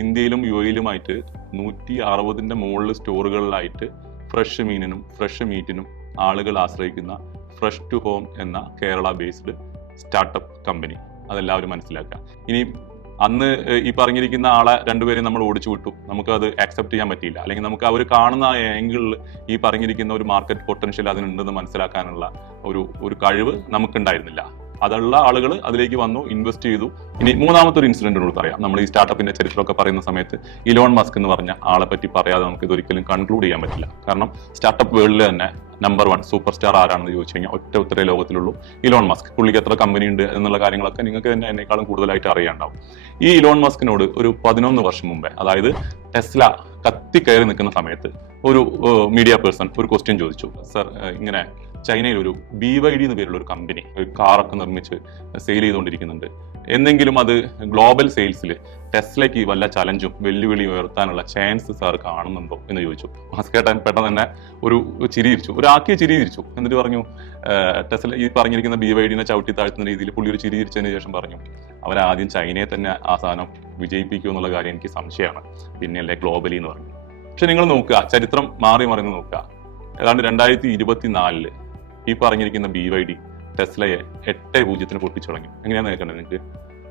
ഇന്ത്യയിലും UAE-യിലുമായിട്ട് 160ന്റെ മുകളിൽ സ്റ്റോറുകളിലായിട്ട് ഫ്രഷ് മീനിനും ഫ്രഷ് മീറ്റിനും ആളുകൾ ആശ്രയിക്കുന്ന ഫ്രഷ് ടു ഹോം എന്ന കേരള ബേസ്ഡ് സ്റ്റാർട്ടപ്പ് കമ്പനി. അതെല്ലാവരും മനസ്സിലാക്കുക. ഇനി അന്ന് ഈ പറഞ്ഞിരിക്കുന്ന ആളെ രണ്ടുപേരെയും നമ്മൾ ഓടിച്ചു വിട്ടു, നമുക്ക് അത് ആക്സെപ്റ്റ് ചെയ്യാൻ പറ്റിയില്ല, അല്ലെങ്കിൽ നമുക്ക് അവർ കാണുന്ന ആംഗിളിൽ ഈ പറഞ്ഞിരിക്കുന്ന ഒരു മാർക്കറ്റ് പൊട്ടൻഷ്യൽ അതിനുണ്ടെന്ന് മനസ്സിലാക്കാനുള്ള ഒരു കഴിവ് നമുക്കുണ്ടായിരുന്നില്ല. അതുള്ള ആളുകൾ അതിലേക്ക് വന്നു, ഇൻവെസ്റ്റ് ചെയ്തു. ഇനി മൂന്നാമത്തെ ഒരു ഇൻസിഡന്റിനോട് പറയാം. നമ്മൾ ഈ സ്റ്റാർട്ടപ്പിന്റെ ചരിത്രമൊക്കെ പറയുന്ന സമയത്ത് ഇലോൺ മസ്ക് എന്ന് പറഞ്ഞ ആളെ പറ്റി പറയാതെ നമുക്ക് ഇതൊരിക്കലും കൺക്ലൂഡ് ചെയ്യാൻ പറ്റില്ല. കാരണം സ്റ്റാർട്ടപ്പ് വേൾഡിൽ തന്നെ നമ്പർ 1 സൂപ്പർ സ്റ്റാർ ആരാണെന്ന് ചോദിച്ചു കഴിഞ്ഞാൽ ഒറ്റ ഉത്തരേ ലോകത്തിലുള്ളൂ, ഇലോൺ മസ്ക്. പുള്ളിക്ക് എത്ര കമ്പനി ഉണ്ട് എന്നുള്ള കാര്യങ്ങളൊക്കെ നിങ്ങൾക്ക് തന്നെ എന്നെക്കാളും കൂടുതലായിട്ട് അറിയാണ്ടാവും. ഈ ഇലോൺ മസ്കിനോട് ഒരു 11 വർഷം മുമ്പേ, അതായത് ടെസ്ല കയറി നിൽക്കുന്ന സമയത്ത് ഒരു മീഡിയ പേഴ്സൺ ഒരു ക്വസ്റ്റ്യൻ ചോദിച്ചു, സർ ഇങ്ങനെ ചൈനയിൽ ഒരു BYD എന്ന് പേരുള്ള ഒരു കമ്പനി കാറൊക്കെ നിർമ്മിച്ച് സെയിൽ ചെയ്തുകൊണ്ടിരിക്കുന്നുണ്ട്, എന്തെങ്കിലും അത് ഗ്ലോബൽ സെയിൽസിൽ ടെസ്ലയ്ക്ക് വല്ല ചലഞ്ചും വെല്ലുവിളിയും ഉയർത്താനുള്ള ചാൻസ് സാർ കാണുന്നുണ്ടോ എന്ന് ചോദിച്ചു. മാസ്കേട്ടൻ പെട്ടെന്ന് തന്നെ ഒരു ചിരി തിരിച്ചു, ഒരു ആക്കിയ ചിരി തിരിച്ചു. എന്നിട്ട് പറഞ്ഞു, ടെസ്ല ഈ പറഞ്ഞിരിക്കുന്ന BYD-നെ ചവിട്ടി താഴ്ത്തുന്ന രീതിയിൽ പുള്ളി ഒരു ചിരി തിരിച്ചതിന് ശേഷം പറഞ്ഞു, അവരാദ്യം ചൈനയെ തന്നെ ആ സാധനം വിജയിപ്പിക്കും എന്നുള്ള കാര്യം എനിക്ക് സംശയമാണ്, പിന്നെയല്ലേ ഗ്ലോബലി എന്ന് പറഞ്ഞു. പക്ഷെ നിങ്ങൾ നോക്കുക, ചരിത്രം മാറി മറിഞ്ഞ് നോക്കുക. ഏതാണ്ട് 2024 ഈ പറഞ്ഞിരിക്കുന്ന BYD ടെസ്ലയെ 8-0 പൊട്ടിച്ചു തുടങ്ങി. എങ്ങനെയാണെന്ന് കേൾക്കണ്ടത് നിങ്ങൾക്ക്?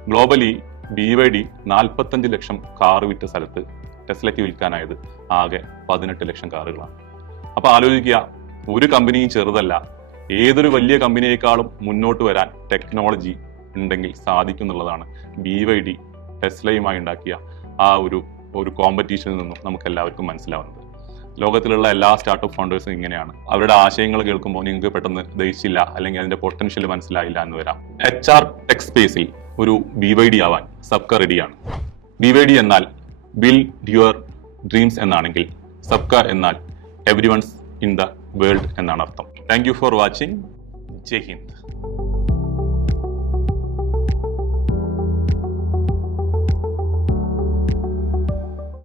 ഗ്ലോബലി BYD 45 ലക്ഷം കാർ വിറ്റ സ്ഥലത്ത് ടെസ്ലയ്ക്ക് വിൽക്കാനായത് ആകെ 18 ലക്ഷം കാറുകളാണ്. അപ്പൊ ആലോചിക്കുക, ഒരു കമ്പനിയും ചെറുതല്ല. ഏതൊരു വലിയ കമ്പനിയേക്കാളും മുന്നോട്ട് വരാൻ ടെക്നോളജി ഉണ്ടെങ്കിൽ സാധിക്കും എന്നുള്ളതാണ് BYD ടെസ്ലയുമായി ഉണ്ടാക്കിയ ആ ഒരു കോമ്പറ്റീഷനിൽ നിന്നും നമുക്ക് എല്ലാവർക്കും മനസ്സിലാവുന്നത്. ലോകത്തിലുള്ള എല്ലാ സ്റ്റാർട്ടപ്പ് ഫൗണ്ടേഴ്സും ഇങ്ങനെയാണ്. അവരുടെ ആശയങ്ങൾ കേൾക്കുമ്പോൾ നിങ്ങൾക്ക് പെട്ടെന്ന് ദഹിച്ചില്ല, അല്ലെങ്കിൽ അതിന്റെ പൊട്ടൻഷ്യൽ മനസ്സിലായില്ല എന്ന് വരാം. HR ടെക് സ്പേസിൽ ഒരു BYD ആവാൻ സബ്ക റെഡിയാണ്. BYD എന്നാൽ ബിൽഡ് യുവർ ഡ്രീംസ് എന്നാണെങ്കിൽ സബ്ക എന്നാൽ എവ്രിവൺസ് ഇൻ ദ വേൾഡ് എന്നാണ് അർത്ഥം. Thank you for watching. Jai Hind.